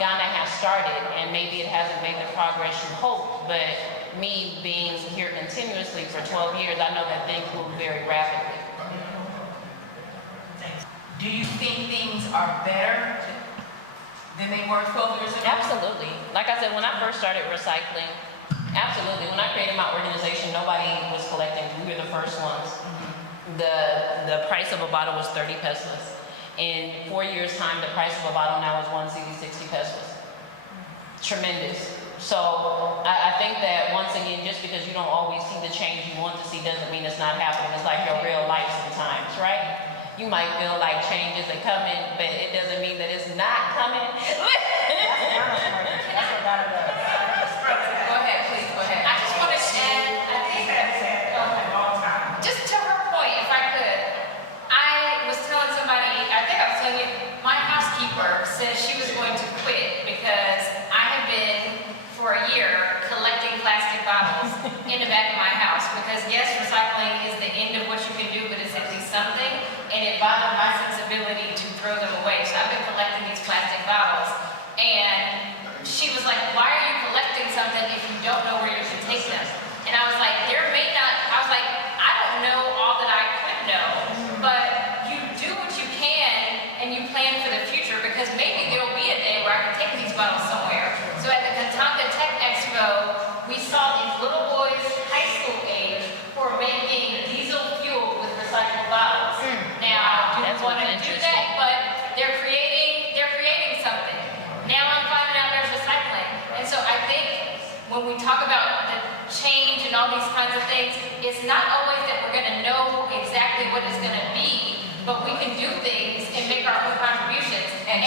Ghana has started, and maybe it hasn't made the progress you hope, but me being here continuously for 12 years, I know that things move very rapidly. Do you think things are better than they were 12 years ago? Absolutely. Like I said, when I first started recycling, absolutely. When I created my organization, nobody was collecting. We were the first ones. The price of a bottle was 30 pesos. In 4 years' time, the price of a bottle now is 160 pesos. Tremendous. So I think that once again, just because you don't always see the change you want to see doesn't mean it's not happening. It's like your real life sometimes, right? You might feel like change isn't coming, but it doesn't mean that it's not coming. Go ahead, please, go ahead. I just want to add, I think just to her point, if I could, I was telling somebody, I think I was telling you, my housekeeper said she was going to quit because I have been, for a year, collecting plastic bottles in the back of my house because yes, recycling is the end of what you can do, but it's at least something, and it bothered my sensibility to throw them away. So I've been collecting these plastic bottles, and she was like, why are you collecting something if you don't know where you can take them? And I was like, there may not, I was like, I don't know all that I could know, but you do what you can, and you plan for the future, because maybe there will be a day where I can take these bottles somewhere. So at the Kantanka Tech Expo, we saw these little boys, high school age, who are making diesel fuel with recycled bottles. Now, I do want to do that, but they're creating something. Now I'm finding out there's recycling. And so I think when we talk about the change and all these kinds of things, it's not always that we're going to know exactly what it's going to be, but we can do things and make our own contributions. And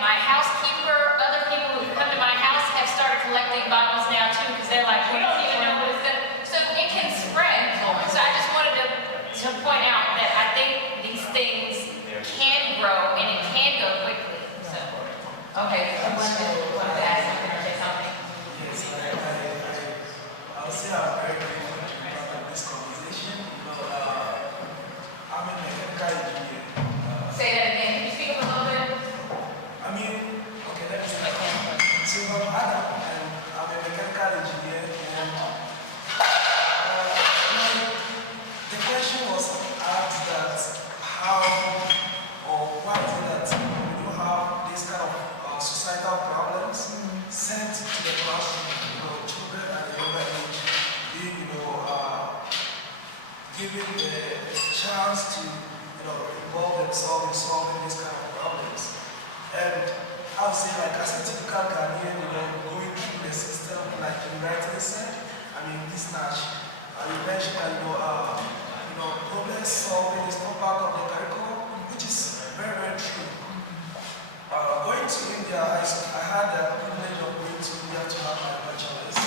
my housekeeper, other people who come to my house have started collecting bottles now too, because they're like, we don't even know what it's going to, so it can spread. So I just wanted to point out that I think these things can grow and it can go quickly. So. Okay, I wanted to ask something or say something. Yes, I would say I'm very grateful to be part of this conversation. I'm a mechanical engineer. Say that again. Can you speak up a little bit? I mean, okay, let me say so I'm Adam, and I'm a mechanical engineer, and the question was asked that how or why is it that we don't have this kind of societal problems sent to the classroom, children at a younger age being, given the chance to, involve themselves in solving these kind of problems. And I would say, like, as a typical Ghanaian, going through the system, like you rightly said, I mean, this Nash, you mentioned that, problem solving is not part of the curriculum, which is very, very true. Going to India, I had the privilege of going to India to have my bachelor's.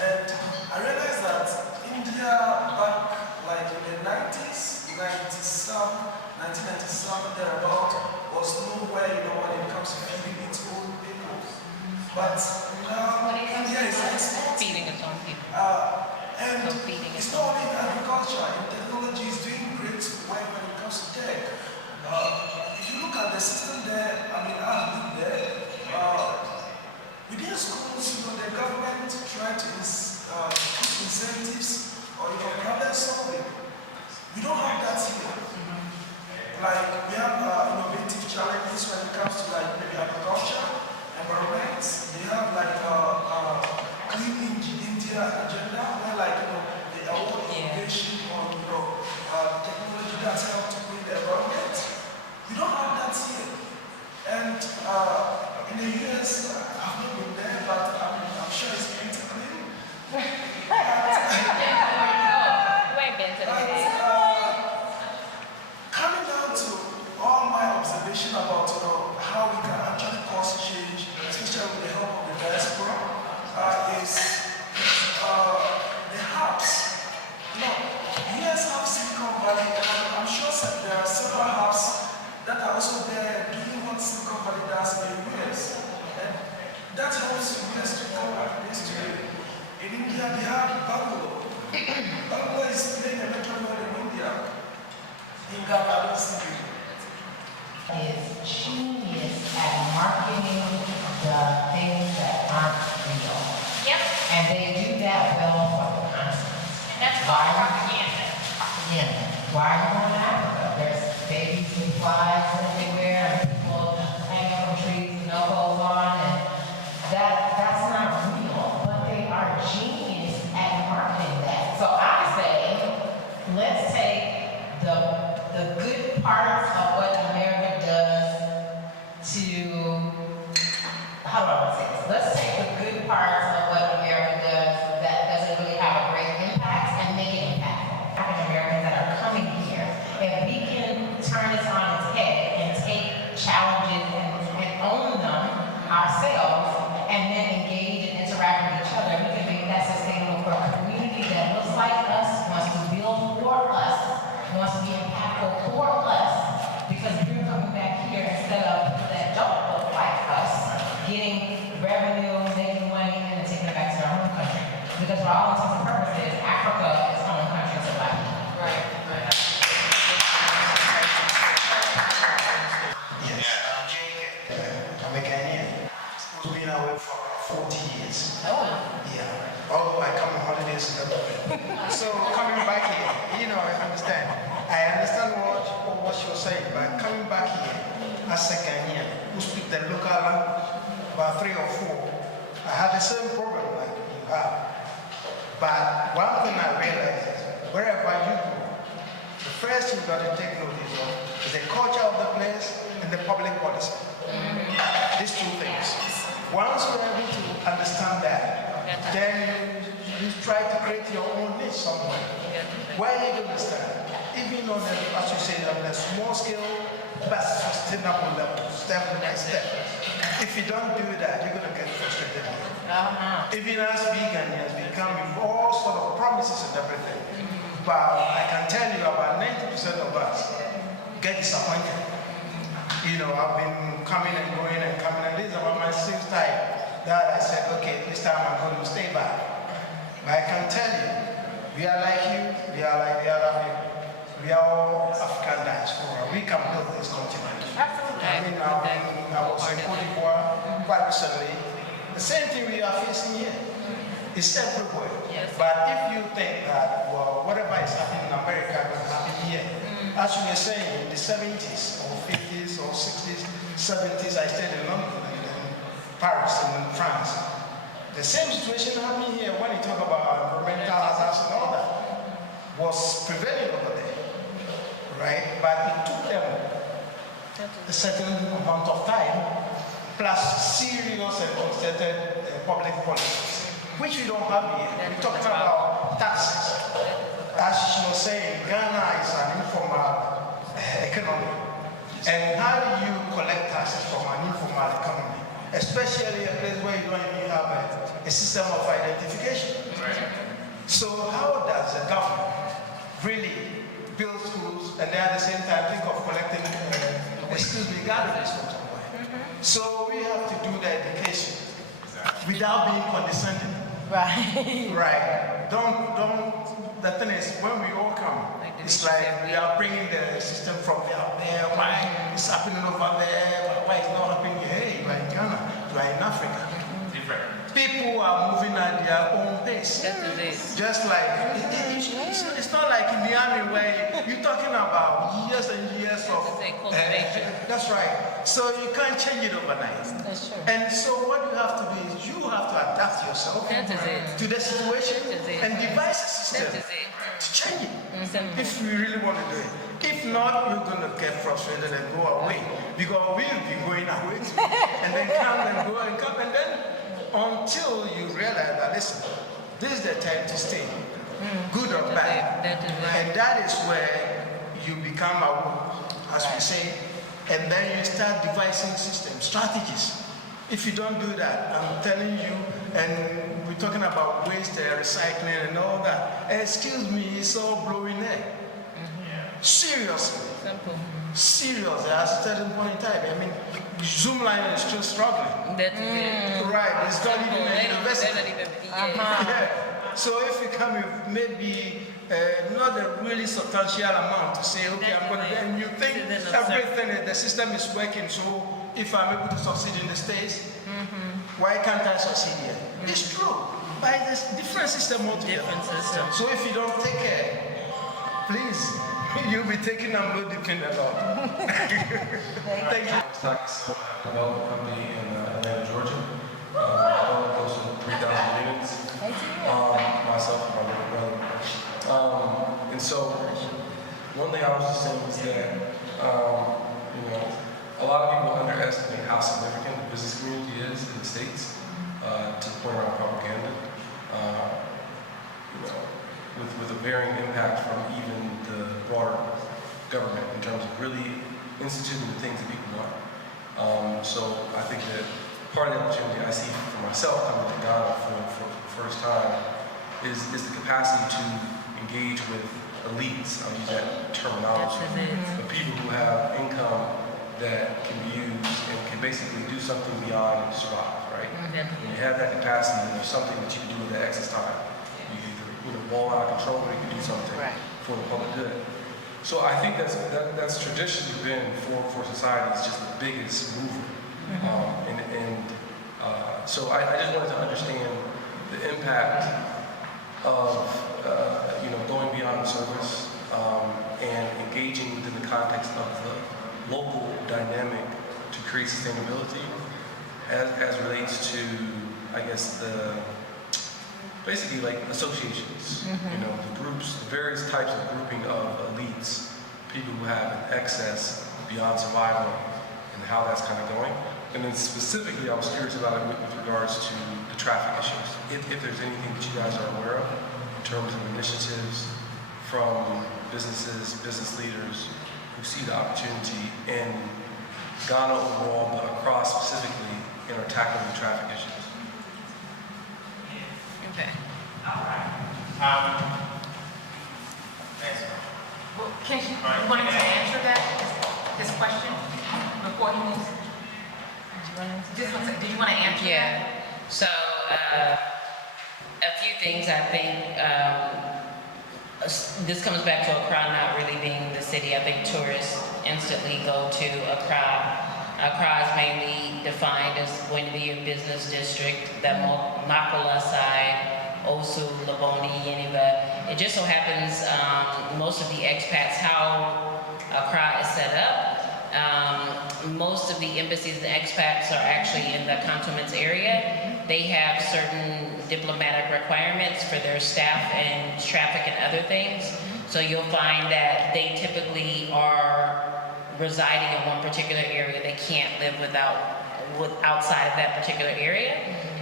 And I realized that India, back like in the 90s, 1997, thereabout, was nowhere, when it comes to feeding its own people. But now, India is Feeding its own people. And it's not only in agriculture, in technology, it's doing great work when it comes to tech. If you look at the system there, I've been there, within schools, the government try to put incentives or problem solving. innovation on technology that's helped to bring the environment. We don't have that here. And in the US, I've not been there, but I'm sure it's pretty clean. Coming down to all my observation about how we can actually cause change, especially with the help of the diaspora, is the hubs. US have Silicon Valley, and I'm sure there are several hubs that are also there doing what Silicon Valley does in the US. And that helps the US to come at this today. In India, they have Bangalore. Bangalore is playing a major role in India. In Ghana, is genius at marketing the things that aren't real. Yep. And they do that well for the continent. And that's why propaganda. Yeah. Why are you going to Africa? There's baby supplies everywhere, and people hanging from trees with no clothes on, and that's not real. But they are genius at marketing that. So I say, let's take the good parts of what America does to, how do I want to say this? Let's take the good parts of what America does that doesn't really have a great impact and make it impactful. African Americans that are coming here, if we can turn this on its head and take challenges and own them ourselves and then engage and interact with each other, we can make that sustainable for a community that looks like us, wants to build for us, wants to be impactful for us, because we're coming back here instead of people that don't look like us, getting revenue, making money, and then taking it back to their home country. Because for all intents and purposes, Africa is home country to black people. Right. Yes. I'm a Ghanaian who's been away for 40 years. Oh. Yeah. Although I come on holidays and everything. So coming back here, I understand. I understand what you're saying, but coming back here as a Ghanaian who speak the local language, about 3 or 4, I had the same problem like you have. But one thing I realized is wherever you go, the first thing you got to take notice of is the culture of the place and the public policy. These two things. Once you're able to understand that, then you try to create your own niche somewhere. Where you don't understand, even on the, as you say, on a small scale, but sustainable level, step by step. If you don't do that, you're going to get frustrated. Even as vegans, we come with all sort of promises and everything. But I can tell you about 90% of us get disappointed. I've been coming and going and coming, and this is about my 6th time that I said, okay, this time I'm going to stay back. But I can tell you, we are like you, we are like the other people. We are all African diaspora. We can build this continent. Absolutely. I was in Cote d'Ivoire quite recently. The same thing we are facing here. It's everywhere. Yes. But if you think that, whatever is happening in America will happen here, as you were saying, in the 70s or 50s or 60s, 70s, I stayed in London and then Paris and in France. The same situation happening here when you talk about environmental hazards and all that was prevailing over there, right? But it took them a certain amount of time, plus serious and concerted public policies, which we don't have here. We're talking about taxes. As she was saying, Ghana is an informal economy. And how do you collect taxes from an informal economy? Especially a place where you don't even have a system of identification. So how does the government really build schools and then at the same time think of collecting garbage from somewhere? So we have to do the education without being condescending. Right. The thing is, when we all come, it's like we are bringing the system from out there. Why it's happening over there? Why it's not happening here? Hey, you are in Ghana, you are in Africa. People are moving at their own pace. Just like, it's not like in the army where you're talking about years and years of that's right. So you can't change it overnight. That's true. And so what you have to do is you have to adapt yourself to the situation and devise a system to change If we really want to do it. If not, you're going to get frustrated and go away. Because we've been going away too. And then come and go and come. And then until you realize that, listen, this is the time to stay. Good or bad. And that is where you become as we say, and then you start devising systems, strategies. If you don't do that, I'm telling you, and we're talking about waste, recycling and all that. Excuse me, it's all blowing air. Seriously. Seriously, at a certain point in time. I mean, Zoomline is still struggling. Right, it's not even a university. So if you come with maybe not a really substantial amount to say, okay, I'm going to, and you think everything, the system is working, so if I'm able to succeed in the States, why can't I succeed here? It's true. By this different system altogether. So if you don't take care, please, you'll be taking unloading a lot. Thank you. Stocks development company in Atlanta, Georgia. Developed close to 3,000 units. Myself and my little brother. And so, one thing I was just saying was that, a lot of people underestimate how significant the business community is in the States, to the point around propaganda. With a varying impact from even the broader government in terms of really instituting the things that people want. So I think that part of the opportunity I see for myself coming to Ghana for the first time is the capacity to engage with elites. I'll use that terminology. But people who have income that can be used and can basically do something beyond survive, right? When you have that capacity, there's something that you can do with that excess time. You can either ball out of control or you can do something for the public good. So I think that's traditionally been for society is just the biggest mover. So I just wanted to understand the impact of going beyond the service and engaging within the context of the local dynamic to create sustainability as relates to, I guess, basically like associations, the groups, the various types of grouping of elites, people who have an excess beyond survival and how that's kind of going. And then specifically, I was curious about it with regards to the traffic issues. If there's anything that you guys are aware of in terms of initiatives from businesses, business leaders who see the opportunity in Ghana overall, but across specifically in our tackling the traffic issues. Okay. All right. Well, can you want to answer his question before he moves? Do you want to answer that? So, a few things I think, this comes back to Accra not really being the city. I think tourists instantly go to Accra. Accra is mainly defined as going to be a business district, the Makola side, Osu, Laboni, Yeniba. It just so happens most of the expats, how Accra is set up, most of the embassies and expats are actually in the cantonments area. They have certain diplomatic requirements for their staff and traffic and other things. So you'll find that they typically are residing in one particular area. They can't live outside of that particular area.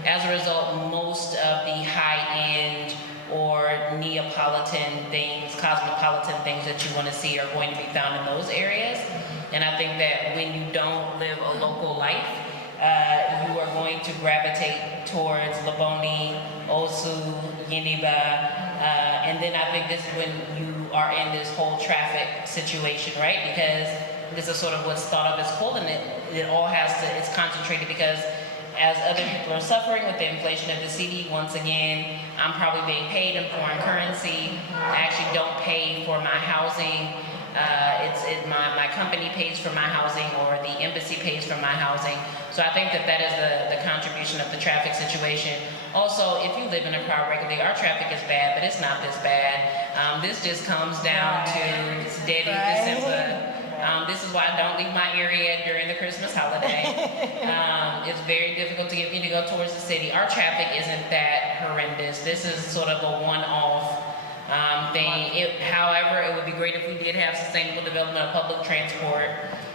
As a result, most of the high-end or Neapolitan things, cosmopolitan things that you want to see are going to be found in those areas. And I think that when you don't live a local life, you are going to gravitate towards Laboni, Osu, Yeniba, and then I think this is when you are in this whole traffic situation, right? Because this is sort of what's thought of as cool, and it all it's concentrated because as other people are suffering with the inflation of the cedi, once again, I'm probably being paid in foreign currency. I actually don't pay for my housing. My company pays for my housing, or the embassy pays for my housing. So I think that is the contribution of the traffic situation. Also, if you live in Accra regularly, our traffic is bad, but it's not this bad. This just comes down to steady December. This is why I don't leave my area during the Christmas holiday. It's very difficult to get me to go towards the city. Our traffic isn't that horrendous. This is sort of a one-off thing. However, it great if we did have sustainable development of public transport.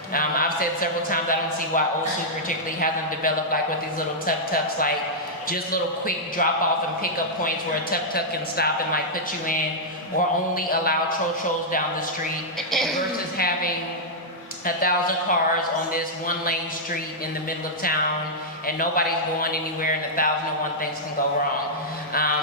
I've said several times I don't see why OSU particularly hasn't developed like with these little tuk-tuks, like just little quick drop-off and pick-up points where a tuk-tuk can stop and like put you in, or only allow trotros down the street versus having 1,000 cars on this one-lane street in the middle of town and nobody's going anywhere and 1,001 things can go wrong.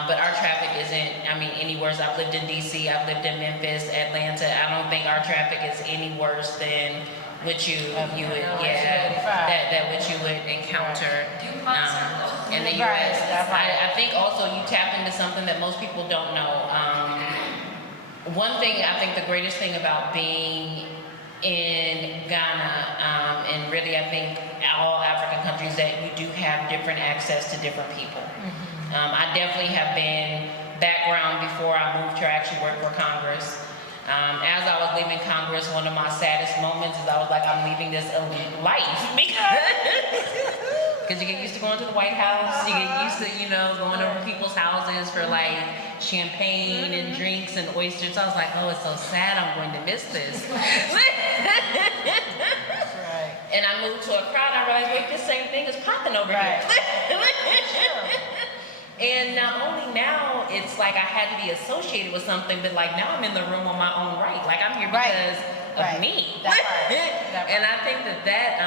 But our traffic isn't, I mean, any worse. I've lived in DC, I've lived in Memphis, Atlanta. I don't think our traffic is any worse than what you would, that what you would encounter in the U.S. I think also you tap into something that most people don't know. One thing, I think the greatest thing about being in Ghana, and really I think all African countries, that you do have different access to different people. I definitely have been background before I moved here. I actually worked for Congress. As I was leaving Congress, one of my saddest moments is I was like, I'm leaving this elite life because you get used to going to the White House, you get used to, you know, going over people's houses for like champagne and drinks and oysters. I was like, oh, it's so sad, I'm going to miss this. And I moved to a crowd and I realized, wait, this same thing is popping over here. And not only now, it's like I had to be associated with something, but like now I'm in the room on my own right. Like I'm here because of me. And I think that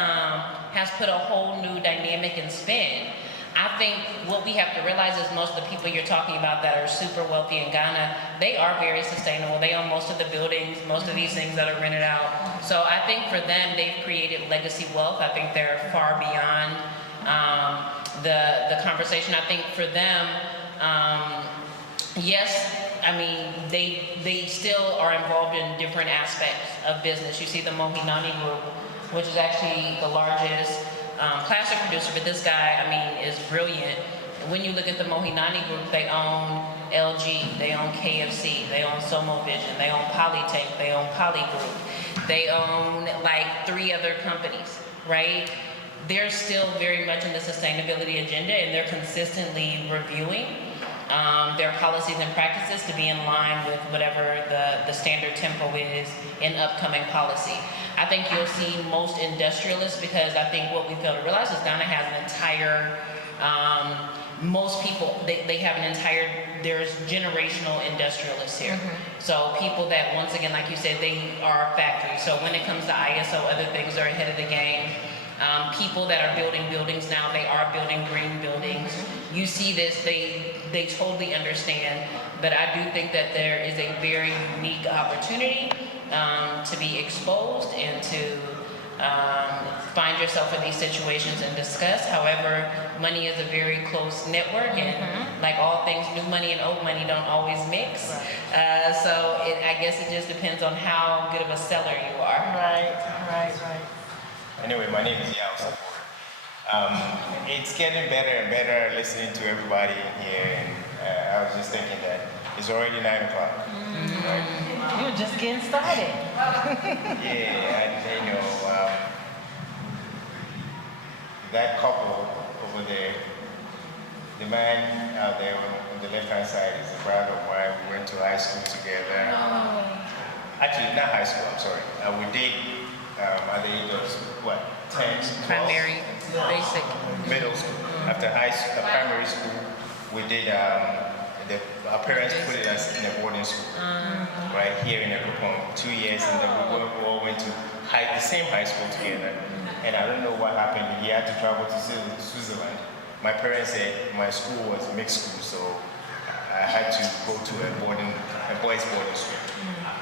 has put a whole new dynamic and spin. I think what we have to realize is most of the people you're talking about that are super wealthy in Ghana, they are very sustainable. They own most of the buildings, most of these things that are rented out. So I think for them, they've created legacy wealth. I think they're far beyond the conversation. I think for them, yes, I mean, they still are involved in different aspects of business. You see the Mohinani Group, which is actually the largest plastic producer, but this guy, I mean, is brilliant. When you look at the Mohinani Group, they own LG, they own KFC, they own Somovision, they own Polytank, they own Poly Group, they own like 3 other companies, right? They're still very much in the sustainability agenda, and they're consistently reviewing their policies and practices to be in line with whatever the standard tempo is in upcoming policy. I think you'll see most industrialists, because I think what we fail to realize is Ghana has an entire, most people, they have an entire, there's generational industrialists here. So people that, once again, like you said, they are factories. So when it comes to ISO, other things are ahead of the game. People that are building buildings now, they are building green buildings. You see this, they totally understand. But I do think that there is a very unique opportunity to be exposed and to find yourself in these situations and discuss. However, money is a very close network, and like all things, new money and old money don't always mix. So I guess it just depends on how good of a seller you are. Right. Anyway, my name is Yao Sapor. It's getting better and better listening to everybody in here, and I was just thinking that it's already 9 o'clock. Right? You're just getting started. Yeah, and you know, that couple over there, the man out there on the left-hand side is a brother of mine. We went to high school together. Actually, not high school, I'm sorry. We did at the age of, what, 10, 12? Primary, basic. Middle school. After primary school, we did, our parents put us in a boarding school, right here in Ekopong, 2 years, and then we all went to the same high school together. And I don't know what happened. He had to travel to Switzerland. My parents said my school was mixed school, so I had to go to a boys' boarding school.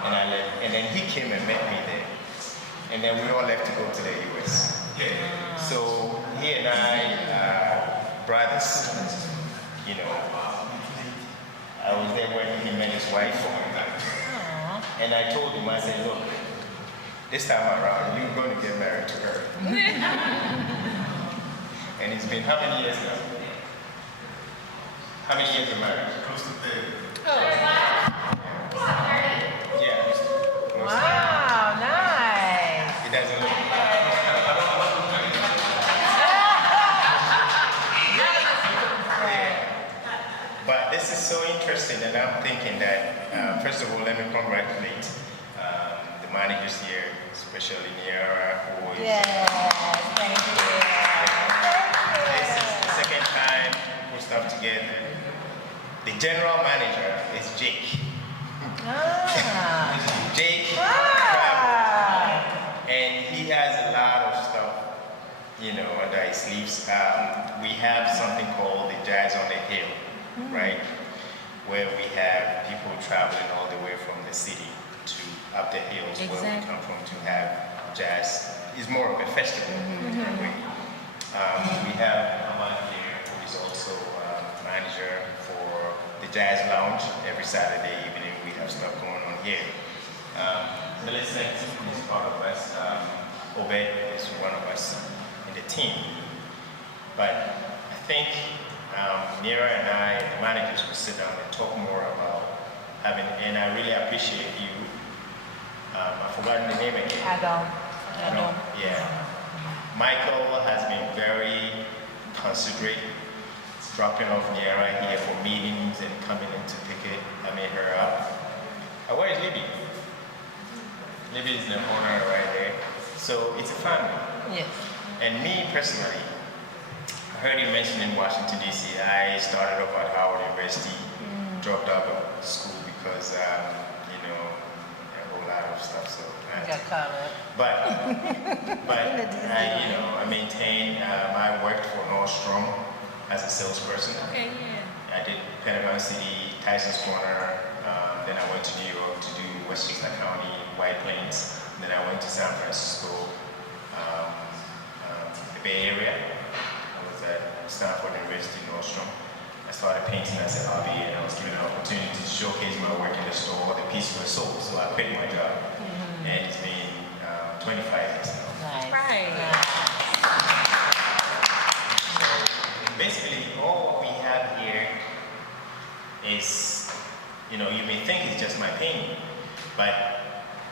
And I left. And then he came and met me there. And then we all left to go to the US. So he and I are brothers. You know, I was there when he met his wife. And I told him, I said, look, this time around, you're going to get married to her. And it's been how many years now? How many years of marriage? Close to 30. Yeah. Wow, nice. It doesn't look. But this is so interesting, and I'm thinking that, first of all, let me congratulate the managers here, especially Niara, who is Thank you. this is the second time we put stuff together. The general manager is Jake. Jake traveled, and he has a lot of stuff, under his sleeves. We have something called the Jazz on the Hill, right? Where we have people traveling all the way from the city to up the hills where we come from to have jazz. It's more of a festival in a way. We have Ahmad here, who is also manager for the Jazz Lounge. Every Saturday evening we have stuff going on here. Millicent is part of us. Obed is one of us in the team. But I think Nira and I and the managers will sit down and talk more about having, and I really appreciate you. I've forgotten the name again. I don't. Yeah. Michael has been very considerate, dropping off Nira here for meetings and coming in to pick her up. Where is Libby? Libby is in the corner right there. So it's a family. Yes. And me personally, I heard you mention in Washington, D.C., I started off at Howard University, dropped out of school because, a whole lot of stuff. So I got caught up. But I maintained, I worked for Nordstrom as a salesperson. Okay, yeah. I did Pentagon City, Tyson's Corner, then I went to New York to do Westchester County, White Plains, then I went to San Francisco, the Bay Area. I was at Stanford University, Nordstrom. I started painting as a hobby, and I was given an opportunity to showcase my work in the store. The pieces were sold, so I quit my job, and it's been 25 years now. Nice. Right. So basically, all we have here is, you may think it's just my painting, but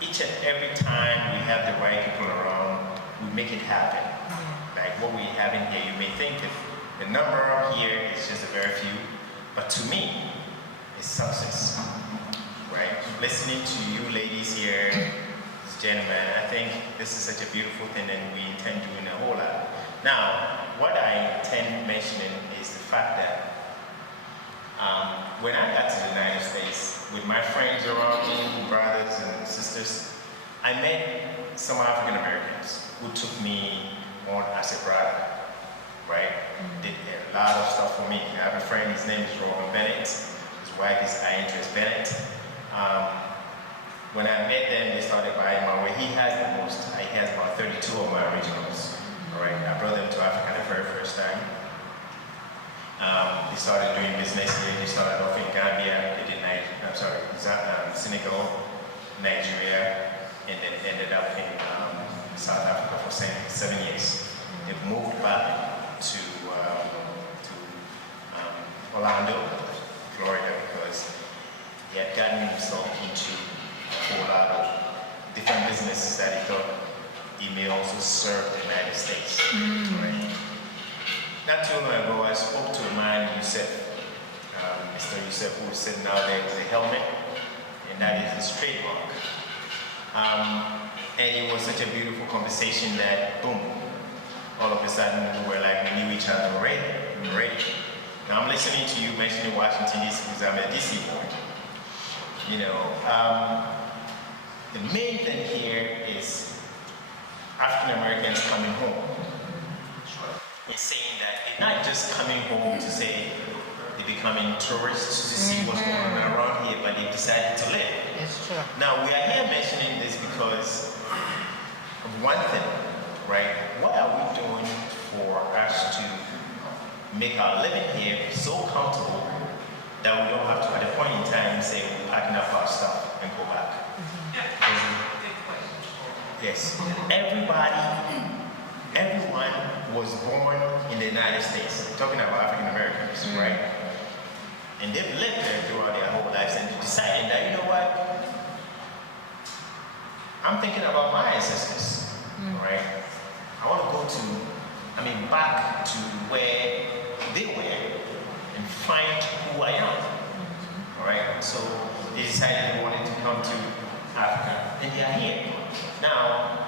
each and every time we have the right people around, we make it happen. Like what we have in here, you may think that the number here is just a very few, but to me, it's success, right? Listening to you ladies here, this gentleman, I think this is such a beautiful thing, and we intend doing a whole lot. Now, what I intend mentioning is the fact that when I got to the United States, with my friends around me, brothers and sisters, I met some African Americans who took me on as a brother, right? Did a lot of stuff for me. I have a friend, his name is Robin Bennett. His wife is Iantress Bennett. When I met them, they started buying my way. He has the most. He has about 32 of my originals, all right? I brought them to Africa the very first time. They started doing business here. They started off in Gambia, they did Senegal, Nigeria, and then ended up in South Africa for 7 years. They've moved back to Orlando, Florida, because he had gotten himself into a whole lot of different businesses that he thought he may also serve the United States. Right? Not too long ago, I spoke to a man, Yusef, Mr. Yusef, who was sitting out there with a helmet, and that is his trademark. And it was such a beautiful conversation that, boom, all of a sudden we were like, we knew each other already. Now I'm listening to you mentioning Washington, D.C. because I'm a D.C. boy. The main thing here is African Americans coming home. And saying that they're not just coming home to say they're becoming tourists to see what's going on around here, but they've decided to live. It's true. Now, we are here mentioning this because of one thing, right? What are we doing for us to make our living here so comfortable that we don't have to, at a point in time, say we're packing up our stuff and go back? Yes. Everyone was born in the United States. We're talking about African Americans, right? And they've lived there throughout their whole lives, and they decided that, you know what? I'm thinking about my ancestors, right? I want to go back to where they were and find who I am, all right? So they decided they wanted to come to Africa, and they are here. Now,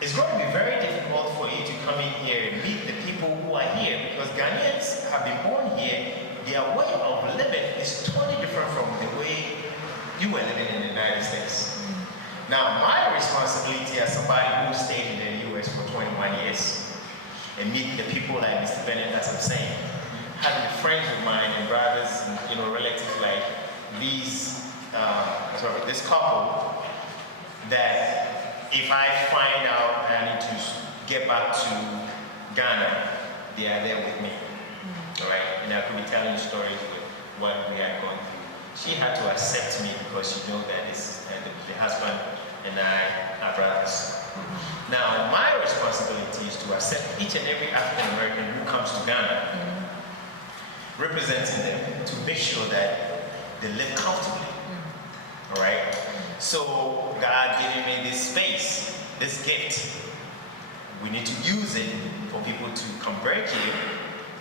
it's going to be very difficult for you to come in here and meet the people who are here, because Ghanaians have been born here. Their way of living is totally different from the way you were living in the United States. Now, my responsibility as somebody who stayed in the US for 21 years and meet the people like Mr. Bennett, as I'm saying, having friends of mine and brothers and relatives like this couple, that if I find out I need to get back to Ghana, they are there with me. All right, and I could be telling stories with what we are going through. She had to accept me because she knows that the husband and I are brothers. Now, my responsibility is to accept each and every African American who comes to Ghana, representing them to make sure that they live comfortably. All right. So God giving me this space, this gift, we need to use it for people to convert here,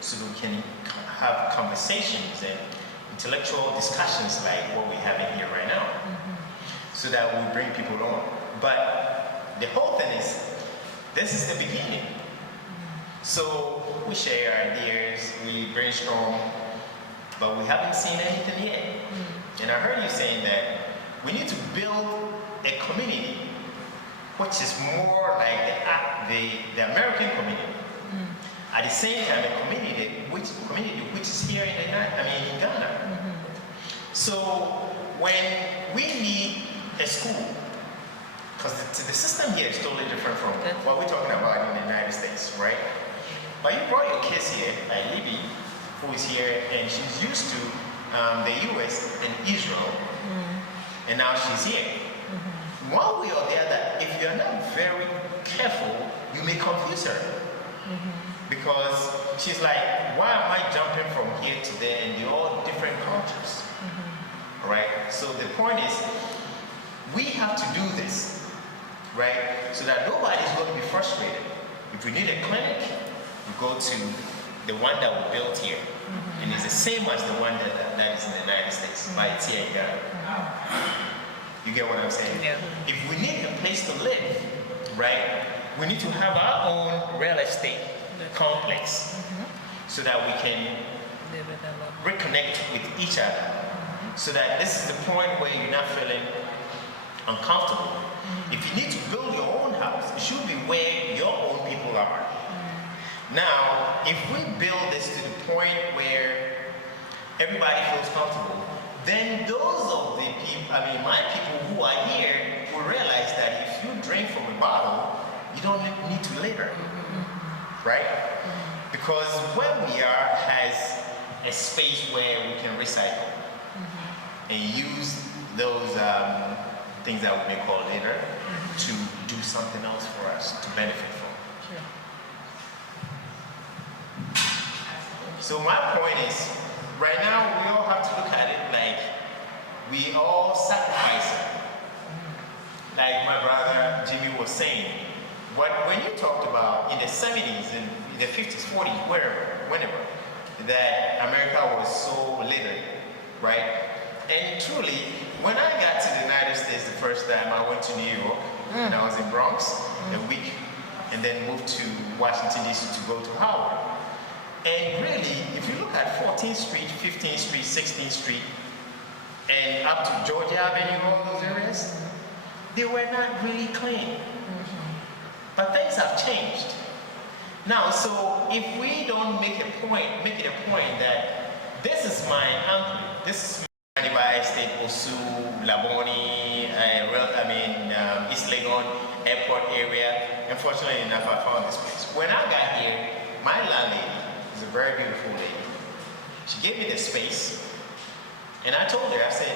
so that we can have conversations and intellectual discussions like what we're having here right now, so that we bring people on. But the whole thing is, this is the beginning. So we share ideas, we brainstorm, but we haven't seen anything yet. And I heard you saying that we need to build a community which is more like the American community. At the same time, a community which is here in Ghana. So when we need a school, because the system here is totally different from what we're talking about in the United States, right? But you brought your kids here, like Libby, who is here, and she's used to the US and Israel, and now she's here. One way or the other, if you're not very careful, you may confuse her. Because she's like, why am I jumping from here to there, and they're all different cultures? Right? So the point is, we have to do this, right? So that nobody's going to be frustrated. If we need a clinic, we go to the one that we built here. And it's the same as the one that is in the United States, but it's here in Ghana. You get what I'm saying? Yeah. If we need a place to live, right, we need to have our own real estate complex, so that we can reconnect with each other, so that this is the point where you're not feeling uncomfortable. If you need to build your own house, it should be where your own people are. Now, if we build this to the point where everybody feels comfortable, then those of the people, my people who are here will realize that if you drink from a bottle, you don't need to litter. Right? Because where we are has a space where we can recycle and use those things that we may call litter to do something else for us to benefit from. So my point is, right now we all have to look at it like we all sacrifice it. Like my brother Jimmy was saying, when you talked about in the 70s and the 50s, 40s, whenever, that America was so littered, right? And truly, when I got to the United States the first time, I went to New York, and I was in Bronx a week, and then moved to Washington, D.C. to go to Howard. And really, if you look at 14th Street, 15th Street, 16th Street, and up to Georgia Avenue, all those areas, they were not really clean. But things have changed. Now, so if we don't make it a point that this is my uncle, this is my Anibaa Estate, Osu, Laboni, East Legon Airport area. Unfortunately enough, I found this place. When I got here, my landlady is a very beautiful lady. She gave me the space, and I told her, I said,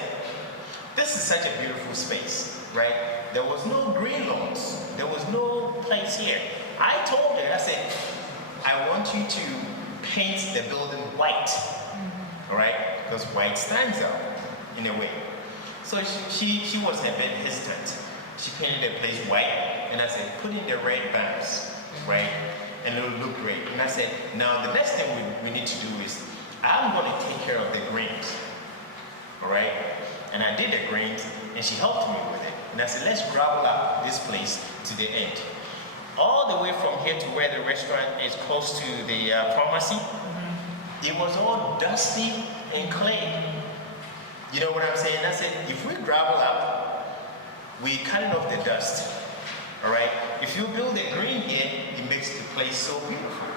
this is such a beautiful space, right? There was no green lawns. There was no place here. I told her, I said, I want you to paint the building white, all right? Because white stands out in a way. So she was a bit hesitant. She painted the place white, and I said, put in the red banners, right? And it will look great. And I said, now the next thing we need to do is, I'm going to take care of the greens, all right? And I did the greens, and she helped me with it. And I said, let's gravel up this place to the end. All the way from here to where the restaurant is close to the pharmacy, it was all dusty and clay. You know what I'm saying? I said, if we gravel up, we cutting off the dust. All right? If you build a green here, it makes the place so beautiful.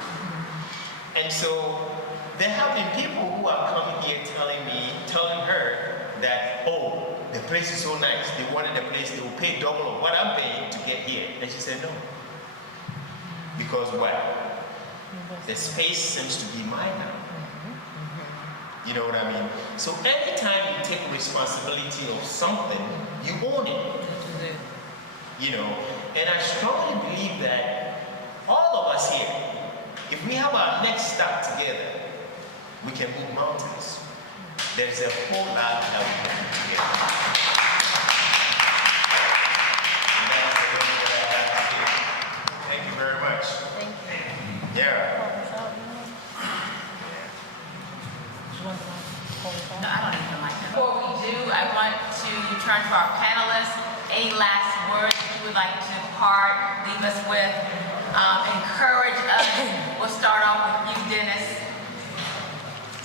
And so there have been people who are coming here telling her that, oh, the place is so nice. They wanted the place, they will pay double of what I'm paying to get here. And she said, no. Because what? The space seems to be mine now. You know what I mean? So anytime you take responsibility of something, you own it. You know, and I strongly believe that all of us here, if we have our next step together, we can move mountains. There's a whole lot that we can do together. And that is the only way I have to do. Thank you very much. Thank you. Yeah. No, I don't even like that. Before we do, I want to turn to our panelists. Any last words you would like to leave us with? Encourage us. We'll start off with you, Dennis.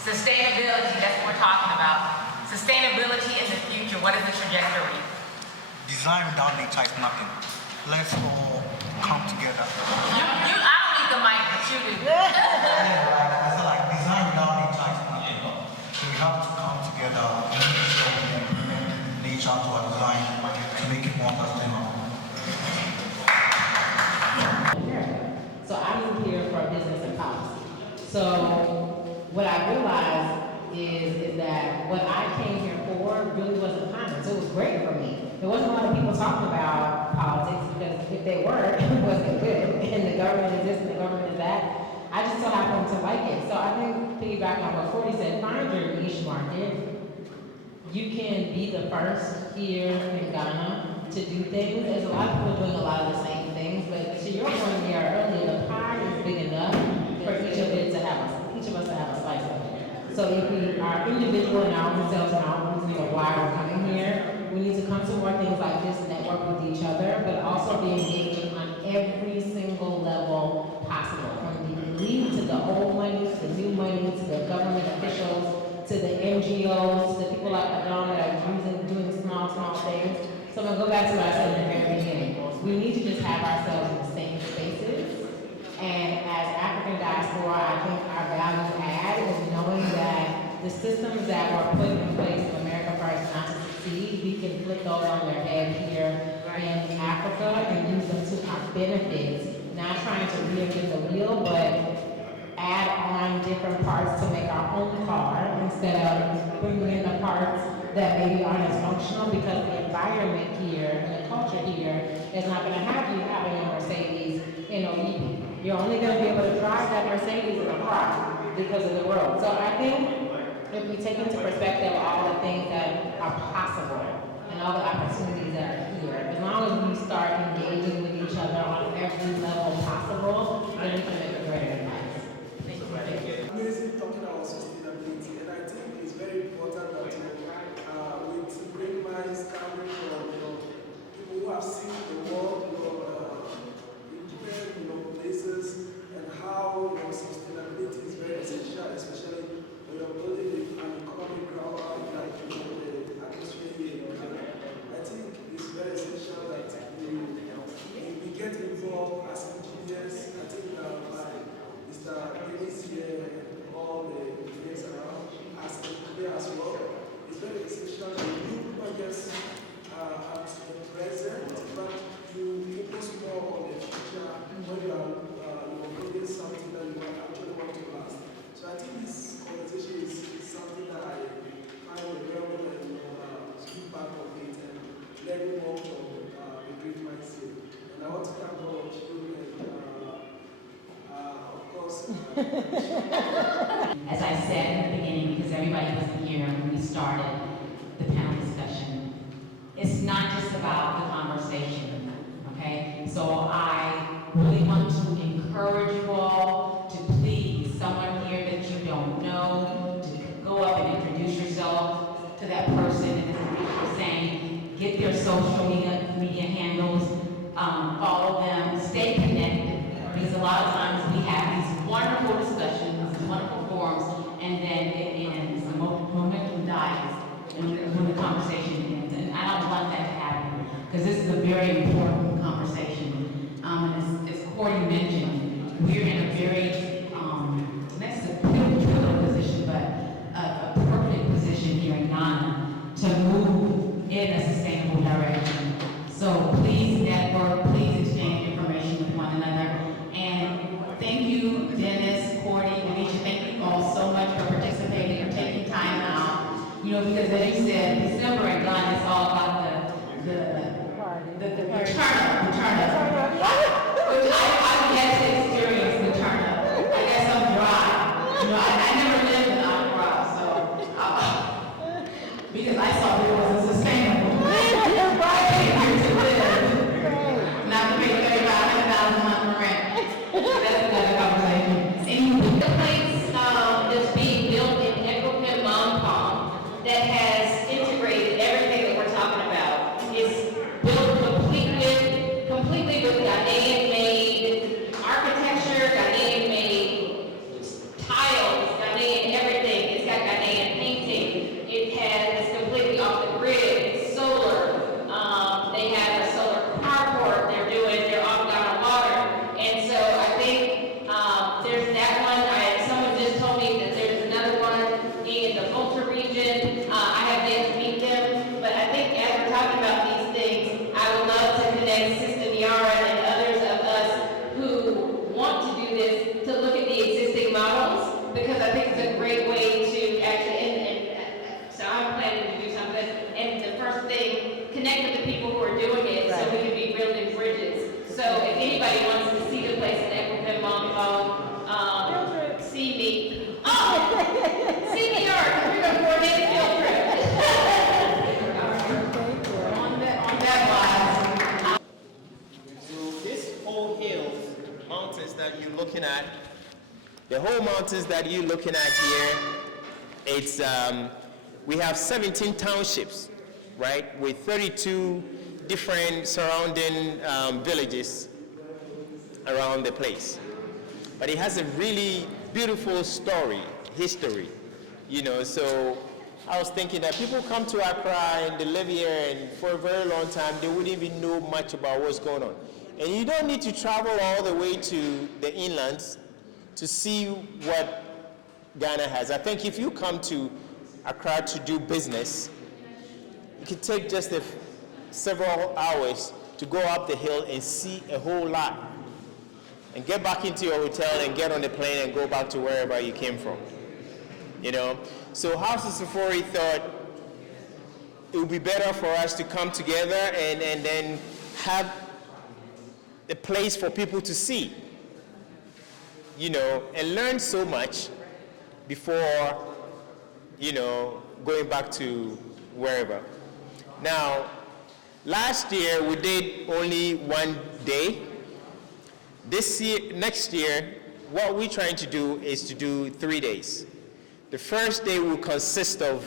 Sustainability, that's what we're talking about. Sustainability in the future, what is the trajectory? Design without nature is nothing. Let's all come together. I don't need the mic, but you do. I feel like design without nature is nothing. So we have to come together and make sure we implement nature to our design to make it more sustainable. So I moved here for business and policy. So what I realized is that what I came here for really wasn't common. So it was great for me. There wasn't a lot of people talking about politics because if they were, it wasn't good. And the government is this and the government is that. I just so happened to like it. So I think piggyback on what Cordy said, find your niche market. You can be the first here in Ghana to do things. There's a lot of people doing a lot of the same things, but to your point here earlier, the pie is big enough for each of us to have a slice of it. So if we are individual in our own selves and our own reason of why we're coming here, we need to come to more things like this, network with each other, but also be engaging on every single level possible, from the elite to the old money, to the new money, to the government officials, to the NGOs, to the people like Adon that are doing small things. So I'm gonna go back to what I said in the very beginning. We need to just have ourselves in the same spaces. And as African diaspora, I think our value add is knowing that the systems that were put in place in America for us not to succeed, we can flip those on their head here in Africa and use them to our benefits. Not trying to reinvent the wheel, but add on different parts to make our own car instead of bringing in the parts that maybe aren't as functional, because the environment here and the culture here is not going to have you having a Mercedes in Oibi. You're only going to be able to drive that Mercedes in a car because of the road. So I think if we take into perspective all the things that are possible and all the opportunities that are here, as long as we start engaging with each other on every level possible, then we can make a greater impact. Amazing talking about sustainability, and I think it's very important that with great minds coming from people who have seen the world in different places, and how sustainability is very essential, especially when you're building an economic ground like the atmosphere here. I think it's very essential that we get involved as engineers. I think Mr. Davis here and all the engineers around as engineers as well. It's very essential that you not just at the present, but you focus more on the future when you are building something that you actually want to last. So I think this conversation is something that I find a relevant and be part of it and learning more from the great mindset. And I want to thank all of you and of course. As I said in the beginning, because everybody wasn't here when we started the panel discussion, it's not just about the conversation, okay? So I really want to encourage you all to please, someone here that you don't know, to go up and introduce yourself to that person and saying, get their social media media handles, follow them, stay connected. Because a lot of times we have these wonderful discussions, these wonderful forums, and then it ends, the momentum dies when the conversation ends. And I don't want that to happen, because this is a very important conversation. And as Corey mentioned, we're in a very, next to pivotal position, but a perfect position here in Ghana to move in a sustainable direction. So please network, please exchange information with one another. And thank you, Dennis, Cordy, Anisha, thank you all so much for participating and taking time out. You know, because as you said, December in Ghana is all about the turn up. Which I've yet to experience the turn up. I guess I'm dry. You know, I never lived in Accra, so because I saw it wasn't sustainable. I came here to live, not to make $35,000 a month rent. That's another conversation. Anyway, the place is being built in Equipment Mompong that has integrated everything that we're talking about. It's built completely with Ghanaian-made architecture, Ghanaian-made tiles, Ghanaian everything. It's got Ghanaian painting. It's completely off the grid. It's solar. They have a solar carport. They're off Ghana water. And so I think there's that one. Someone just told me that there's another one in the Volta region. I have yet to meet them, but I think as we're talking about these things, I would love to connect Sister Niara and others of us who want to do this to look at the existing models, because I think it's a great way to actually, so I'm planning to do something, and the first thing, connect with the people who are doing it so we can be building bridges. So if anybody wants to see the place in Equipment Mompong, see me. Oh! See me, because we're going to coordinate a field trip. On that line. So this whole hill, mountains that you're looking at, the whole mountains that you're looking at here, it's, we have 17 townships, right, with 32 different surrounding villages around the place. But it has a really beautiful story, history, you know. So I was thinking that people come to Accra and they live here, and for a very long time they wouldn't even know much about what's going on. And you don't need to travel all the way to the inlands to see what Ghana has. I think if you come to Accra to do business, it could take just several hours to go up the hill and see a whole lot, and get back into your hotel and get on the plane and go back to wherever you came from. You know? So House of Safari thought it would be better for us to come together and then have a place for people to see, you know, and learn so much before, you know, going back to wherever. Now, last year we did only one day. This year, next year, what we're trying to do is to do 3 days. The first day will consist of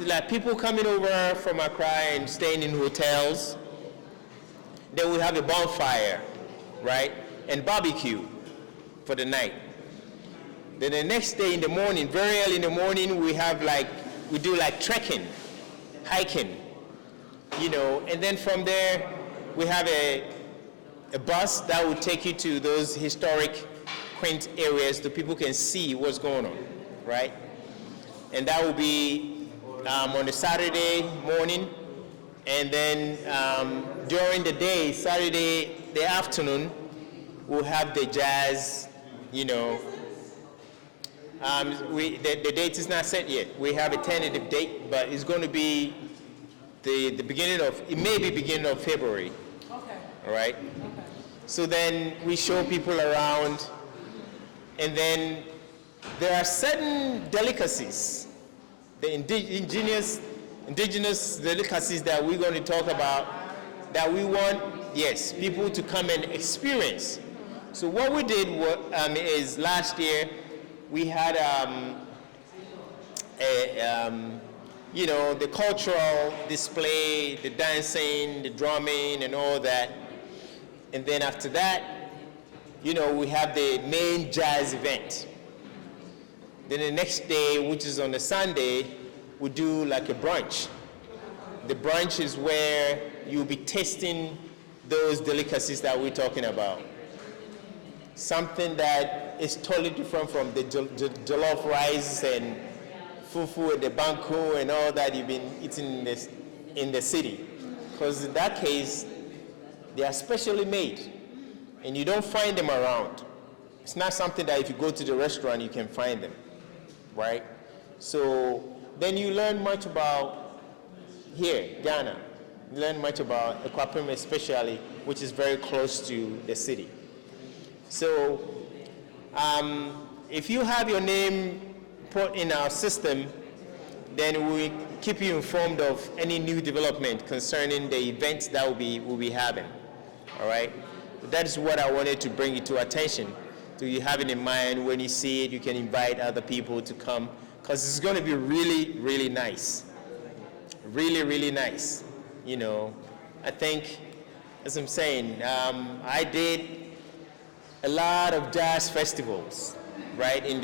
like people coming over from Accra and staying in hotels. Then we have a bonfire, right, and barbecue for the night. Then the next day in the morning, very early in the morning, we do trekking, hiking, you know, and then from there we have a bus that will take you to those historic, quaint areas so people can see what's going on, right? And that will be on a Saturday morning, and then during the day, Saturday, the afternoon, we'll have the jazz, you know. The date is not set yet. We have a tentative date, but it's going to be the beginning of, it may be beginning of February. Okay. All right? Okay. So then we show people around, and then there are certain delicacies, the indigenous delicacies that we're going to talk about, that we want, yes, people to come and experience. So what we did is last year we had you know, the cultural display, the dancing, the drumming, and all that. And then after that, you know, we have the main jazz event. Then the next day, which is on a Sunday, we do like a brunch. The brunch is where you'll be tasting those delicacies that we're talking about. Something that is totally different from the jollof rice and fufu and the banku and all that you've been eating in the city. Because in that case, they are specially made and you don't find them around. It's not something that if you go to the restaurant, you can find them, right? So then you learn much about here, Ghana. You learn much about Ekwapim especially, which is very close to the city. So if you have your name put in our system, then we keep you informed of any new development concerning the events that we'll be having, all right? That is what I wanted to bring it to attention, to you have it in mind. When you see it, you can invite other people to come, because it's going to be really, really nice. Really, really nice. You know, I think, as I'm saying, I did a lot of jazz festivals, right, in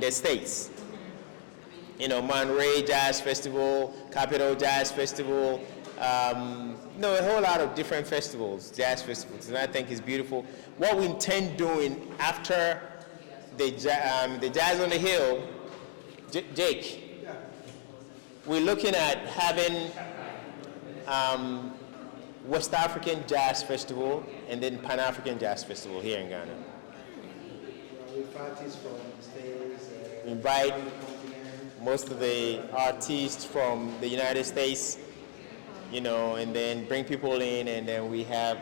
the States. You know, Monterey Jazz Festival, Capitol Jazz Festival, a whole lot of different festivals, jazz festivals, and I think it's beautiful. What we intend doing after the Jazz on the Hill, Jake, we're looking at having West African Jazz Festival and then Pan-African Jazz Festival here in Ghana. With artists from the States. Invite most of the artists from the United States, you know, and then bring people in, and then we have,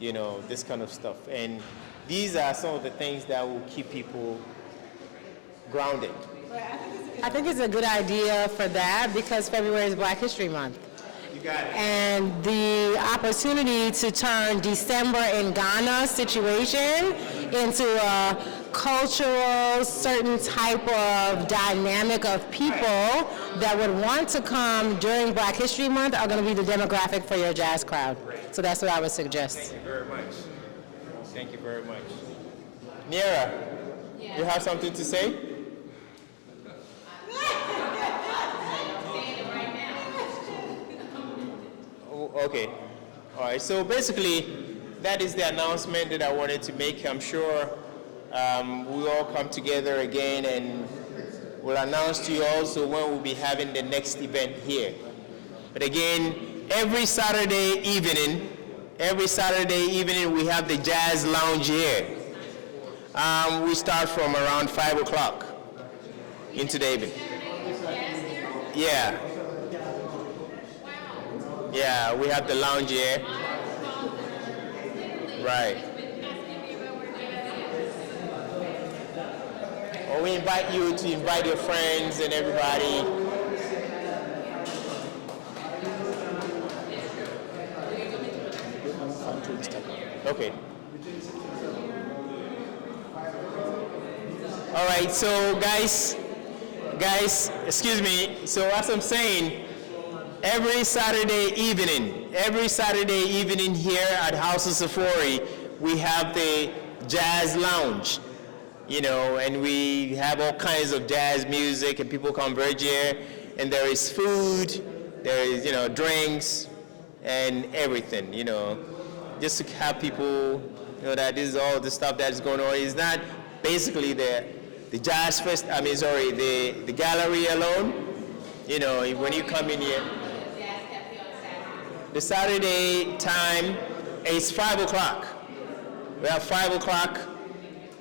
you know, this kind of stuff. And these are some of the things that will keep people grounded. I think it's a good idea for that because February is Black History Month. You got it. And the opportunity to turn December in Ghana situation into a cultural, certain type of dynamic of people that would want to come during Black History Month are going to be the demographic for your jazz crowd. So that's what I would suggest. Thank you very much. Thank you very much. Niera, you have something to say? Okay. All right. So basically, that is the announcement that I wanted to make. I'm sure we'll all come together again and we'll announce to you also when we'll be having the next event here. But again, every Saturday evening, we have the Jazz Lounge here. We start from around 5 o'clock into the evening. Yeah. Yeah, we have the lounge here. Right. Or we invite you to invite your friends and everybody. Okay. All right, so guys, excuse me. So as I'm saying, every Saturday evening here at House of Safari, we have the Jazz Lounge, you know, and we have all kinds of jazz music and people converge here, and there is food, there is, you know, drinks and everything, you know, just to have people, you know, that this is all the stuff that is going on. It's not basically the Jazz Fest, the gallery alone, you know, when you come in here. The Saturday time is 5 o'clock. We have 5 o'clock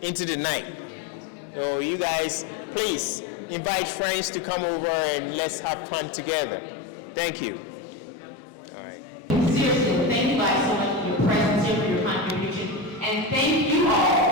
into the night. So you guys, please invite friends to come over and let's have fun together. Thank you. All right. Seriously, thank you guys so much for your presence here, for your contribution, and thank you all